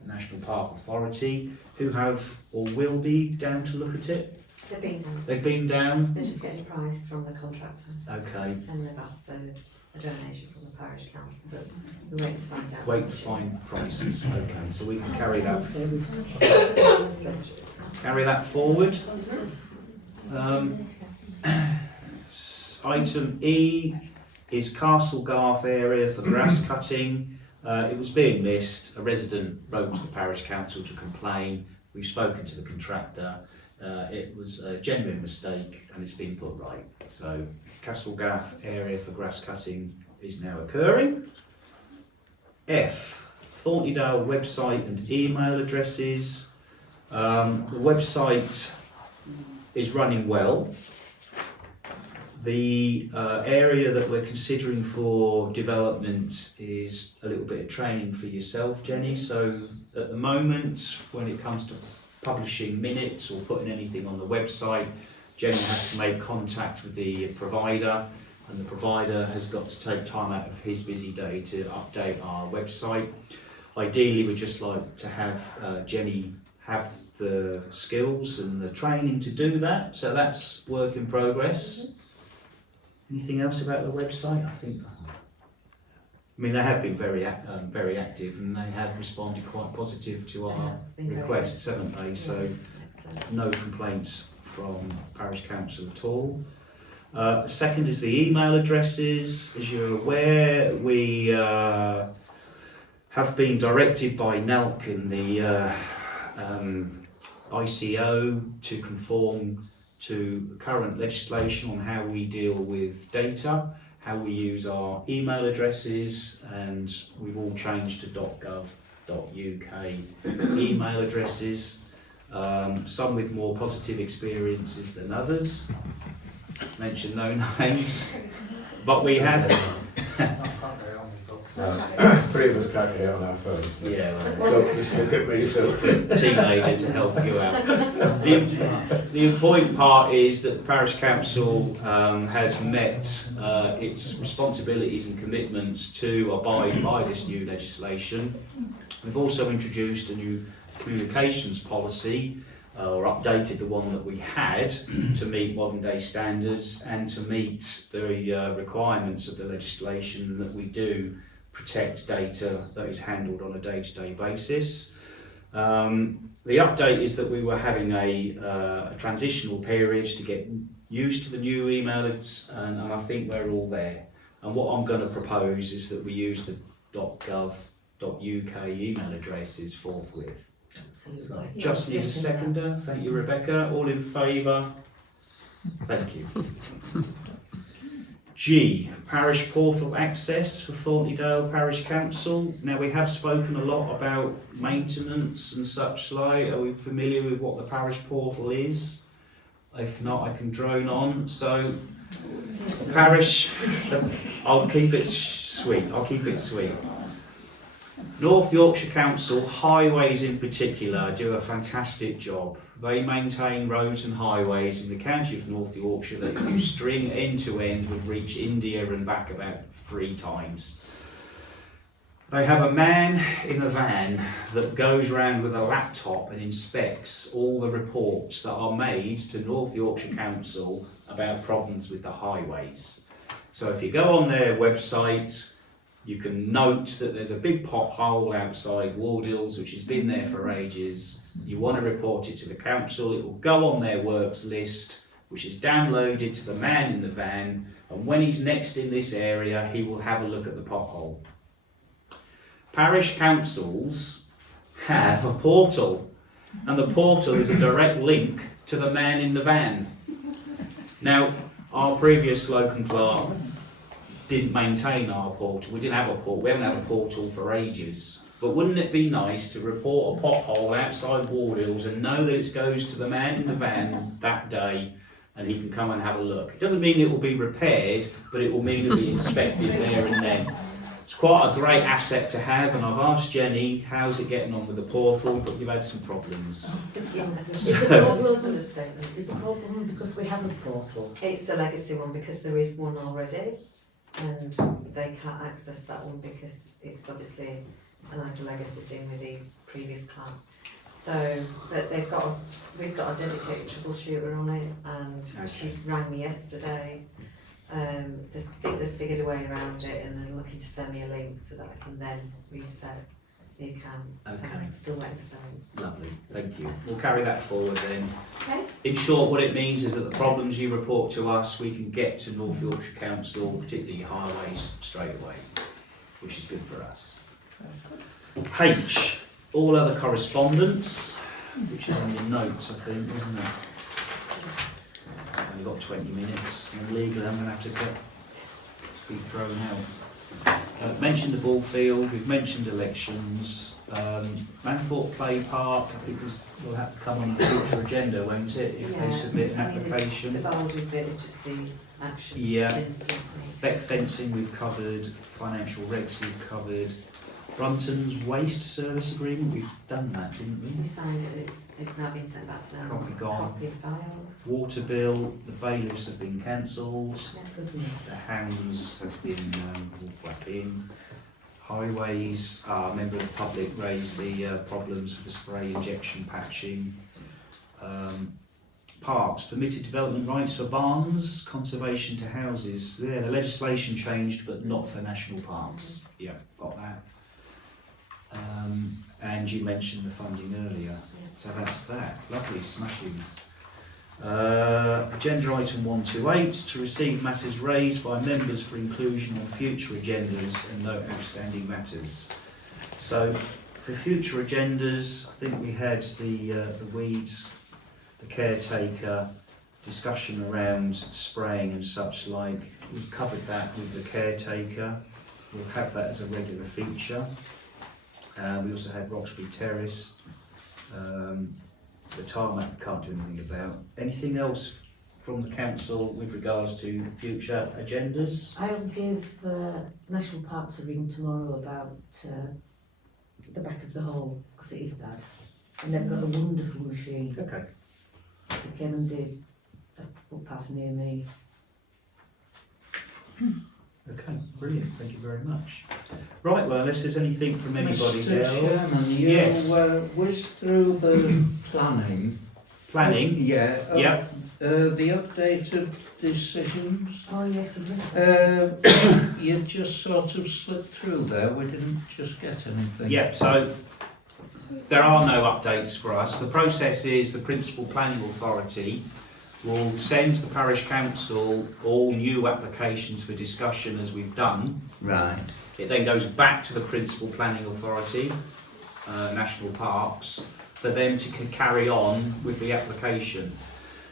the National Park Authority, who have or will be down to look at it. They've been down. They've been down. They're just getting a price from the contractor, Okay. and they've asked for a donation from the parish council, but we're waiting to find out. Wait how to much find prices. Okay, so we can carry that it is. forward. Item E is Castle Garth area for grass cutting. It was being missed. A resident wrote to the parish council to complain. We've spoken to the contractor. It was a genuine mistake and it's been put right. So Castle Garth area for grass cutting is now occurring. F, Thorntondale website and email addresses. The website is running well. The area that we're considering for development is a little bit of training for yourself, Jenny. So at the moment, when it comes to publishing minutes or putting anything on the website, Jenny has to make contact with the provider, and the provider has got to take time out of his busy day to update our website. Ideally, we'd just like to have Jenny have the skills and the training to do that. So that's work in progress. Anything else about the website? I mean, they have been very active, and they have responded quite positive to our requests, haven't they? So no complaints from Parish Council at all. Second is the email addresses. As you're aware, we have been directed by NELC and the ICO to conform to current legislation on how we deal with data, how we use our email addresses, and we've all changed to .gov.uk email addresses, some with more positive experiences than others. Mention no names, but we have. Three of us can't get it on our phones. Yeah, Don't just look at me, Phil. Teenager to help you out. The important part is that the Parish Council has met its responsibilities and commitments to abide by this new legislation. We've also introduced a new communications policy, or updated the one that we had to meet modern day standards and to meet the requirements of the legislation that we do protect data that is handled on a day-to-day basis. The update is that we were having a transitional period to get used to the new emails, and I think we're all there. And what I'm going to propose is that we use the .gov.uk email addresses forthwith. Absolutely. So just need a seconder. Thank you, Rebecca. All in favour? Thank you. G, parish portal access for Thorntondale Parish Council. Now, we have spoken a lot about maintenance and such like. Are we familiar with what the parish portal is? If not, I can drone on. So, parish, I'll keep it sweet. North Yorkshire Council, highways in particular, do a fantastic job. They maintain roads and highways in the county of North Yorkshire that if you string end to end would reach India and back about 3 times. They have a man in a van that goes around with a laptop and inspects all the reports that are made to North Yorkshire Council about problems with the highways. So if you go on their website, You can note that there's a big pothole outside Wardills which has been there for ages. You want to report it to the council, it will go on their works list, which is downloaded to the man in the van, and when he's next in this area he will have a look at the pothole. Parish councils have a portal, and the portal is a direct link to the man in the van. Now, our previous Slocum clerk didn't maintain our portal. We didn't have a portal. We haven't had a portal for ages. But wouldn't it be nice to report a pothole outside Wardills and know that it goes to the man in the van that day, and he can come and have a look? It doesn't mean it will be repaired, but it will mean it'll be inspected there and then. It's quite a great asset to have, and I've asked Jenny, how's it getting on with the portal, but you've had some problems. Is the problem, is the problem because we have a portal? It's the legacy one because there is one already, and they can't access that one because it's obviously like a legacy thing with the previous clan. So, but we've got a dedicated troubleshooter on it, and she rang me yesterday. I think they've figured a way around it, and they're looking to send me a link so that I can then reset the account. Okay. So I'm still waiting for them. Lovely, thank you. We'll carry that forward then. Okay. In short, what it means is that the problems you report to us, we can get to North Yorkshire Council, particularly highways, straight away, which is good for us. H, all other correspondence, which is on your notes, I think, isn't it? I've got 20 minutes, and legally I'm going to have to be thrown out. Mentioned the ball field, we've mentioned elections. Manthorpe Play Park, I think will have to come on the future agenda, won't it, if they submit an application? The boundary bit is just the action. Yeah. Beck fencing we've covered, financial regs we've covered. Brunton's waste service agreement, we've done that, didn't we? We signed it, it's now been sent back to them. Copy gone. Copy filed. Water bill, the bailiffs have been cancelled. Goodness. The hounds have been brought back in. Highways, a member of the public raised the problems with the spray injection patching. Parks, permitted development rights for barns, conservation to houses. Yeah, the legislation changed, but not for national parks. Yeah, got that. And you mentioned the funding earlier, so that's that. Lovely, smashing. Agenda item 128, to receive matters raised by members for inclusion on future agendas and no outstanding matters. So, for future agendas, I think we had the weeds, the caretaker, discussion around spraying and such like. We've covered that with the caretaker. We'll have that as a regular feature. We also had Roxbury Terrace. The tarmac we can't do anything about. Anything else from the council with regards to future agendas? I'll give National Parks a ring tomorrow about the back of the hole, because it is bad. And they've got a wonderful machine. Okay. They came and did a footpath near me. Okay, brilliant, thank you very much. Right, well, unless there's anything from anybody Mr. else. Chairman, you yes. whiz through the planning. Planning? Yeah. Yep. The updated decisions. Oh yes, it You just sort of slipped through there. We didn't just get anything. Yeah, so there are no updates for us. The process is the Principal Planning Authority will send to the Parish Council all new applications for discussion as we've done. Right. It then goes back to the Principal Planning Authority, National Parks, for them to carry on with the application.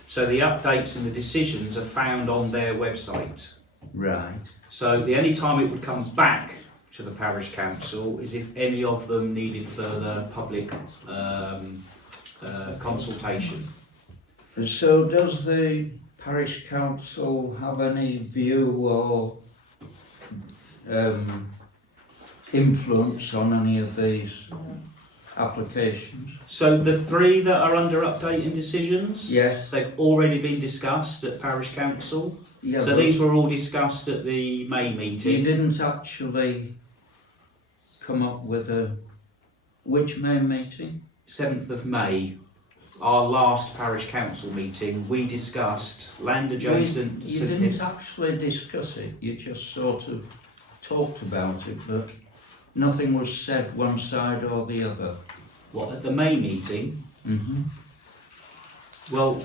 So the updates and the decisions are found on their website. Right. So the only time it would come back to the Parish Council is if any of them needed further public consultation. So does the Parish Council have any view or influence on any of these applications? So the three that are under update and decisions, yes, they've already been discussed at Parish Council. Yeah, so these were all discussed at the May meeting. You didn't actually come up with which May meeting? 7th of May. Our last Parish Council meeting, we discussed land adjacent to You didn't actually discuss it, you just sort of talked about it, but nothing was said one side or the other. What, at the May meeting? Mm-hmm. Well,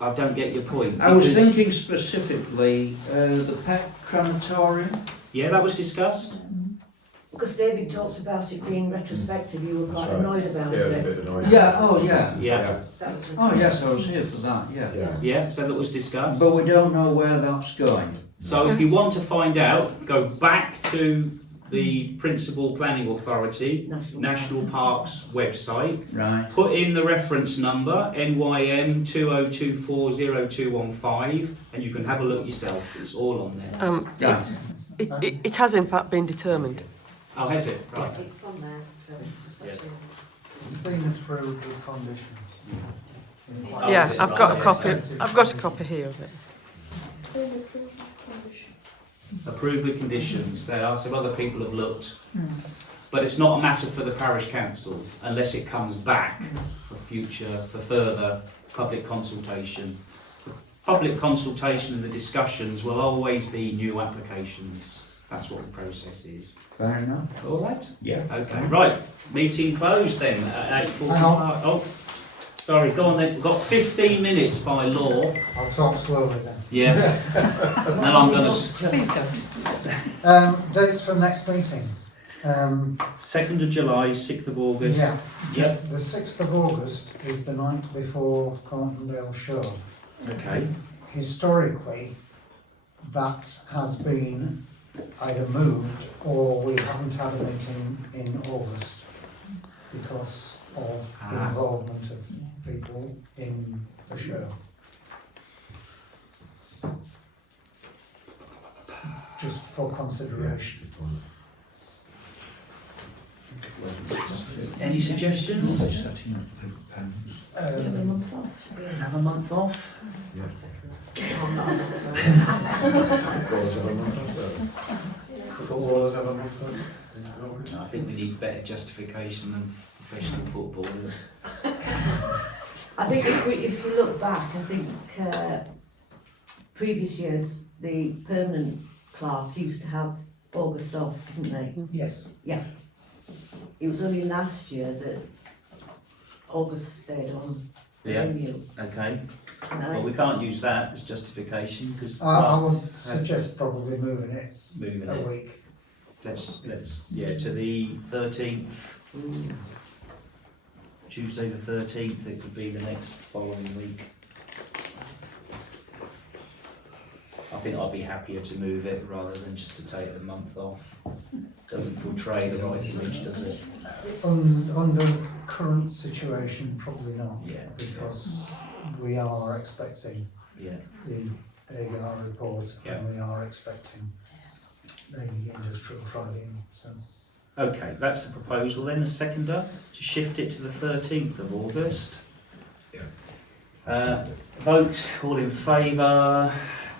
I don't get your point. I was because- thinking specifically the pet crematorium. Yeah, that was discussed. Because David talked about it being retrospective, you were quite That's right. annoyed about Yeah, it was a it. bit annoying. Yeah, oh yeah. Yeah. That was Oh yes, I was here for that, yeah. Yeah. Yeah, so that was discussed. But we don't know where that's going. So if you want to find out, go back to the Principal Planning Authority, National Parks website, Right. put in the reference number NYM 20240215 and you can have a look yourself. It's all on there. Yeah. It has in fact been determined. Oh, has it? Right. It's on there. It's been approved with conditions. Oh, Yeah, is it? I've got a Right. copy. I've got a copy here of it. Approved with conditions. There are some other people have looked. But it's not a matter for the parish council unless it comes back for further public consultation. Public consultation and the discussions will always be new applications. That's what the process is. Fair enough. All right? Yeah. Okay, right. Meeting closed then at 8:45. Oh, sorry, go on then. We've got 15 minutes by law. I'll talk slowly then. Yeah. And then I'm going to... Please don't. Dates for next meeting. 2nd of July, 6th of August. Yeah, Yep. the 6th of August is the night before Thornton show. Okay. Historically, that has been either moved or we haven't had a meeting in August because of the involvement of people in the show. Just for consideration. Any suggestions? Setting up big pens. Have a month off. Have a month off. Footballers have a month. I think we need better justification than professional footballers. I think if you look back, I think previous years, the permanent clerk used to have August off, didn't they? Yes. Yeah. It was only last year that August stayed on the Yeah. menu. Okay. And Well, we can't use that as justification because I would suggest probably moving it moving a it. week. Let's to the 13th. Tuesday the 13th. It could be the next following week. I think I'd be happier to move it rather than just to take the month off. Doesn't portray the right image, does it? Under current situation, probably not. Yeah. Because we are expecting Yeah. the AGR report Yeah. and we are expecting the industrial tribunal. So Okay, that's the proposal then, a seconder, to shift it to the 13th of August. Vote, all in favour.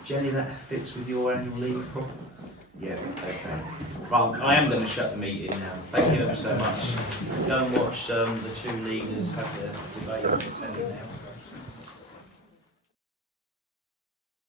Jenny, that fits with your annual leave? Yeah, okay. Right, I am going to shut the meeting now. Thank you ever so much. Go and watch the two leaders have their debate on the telly now.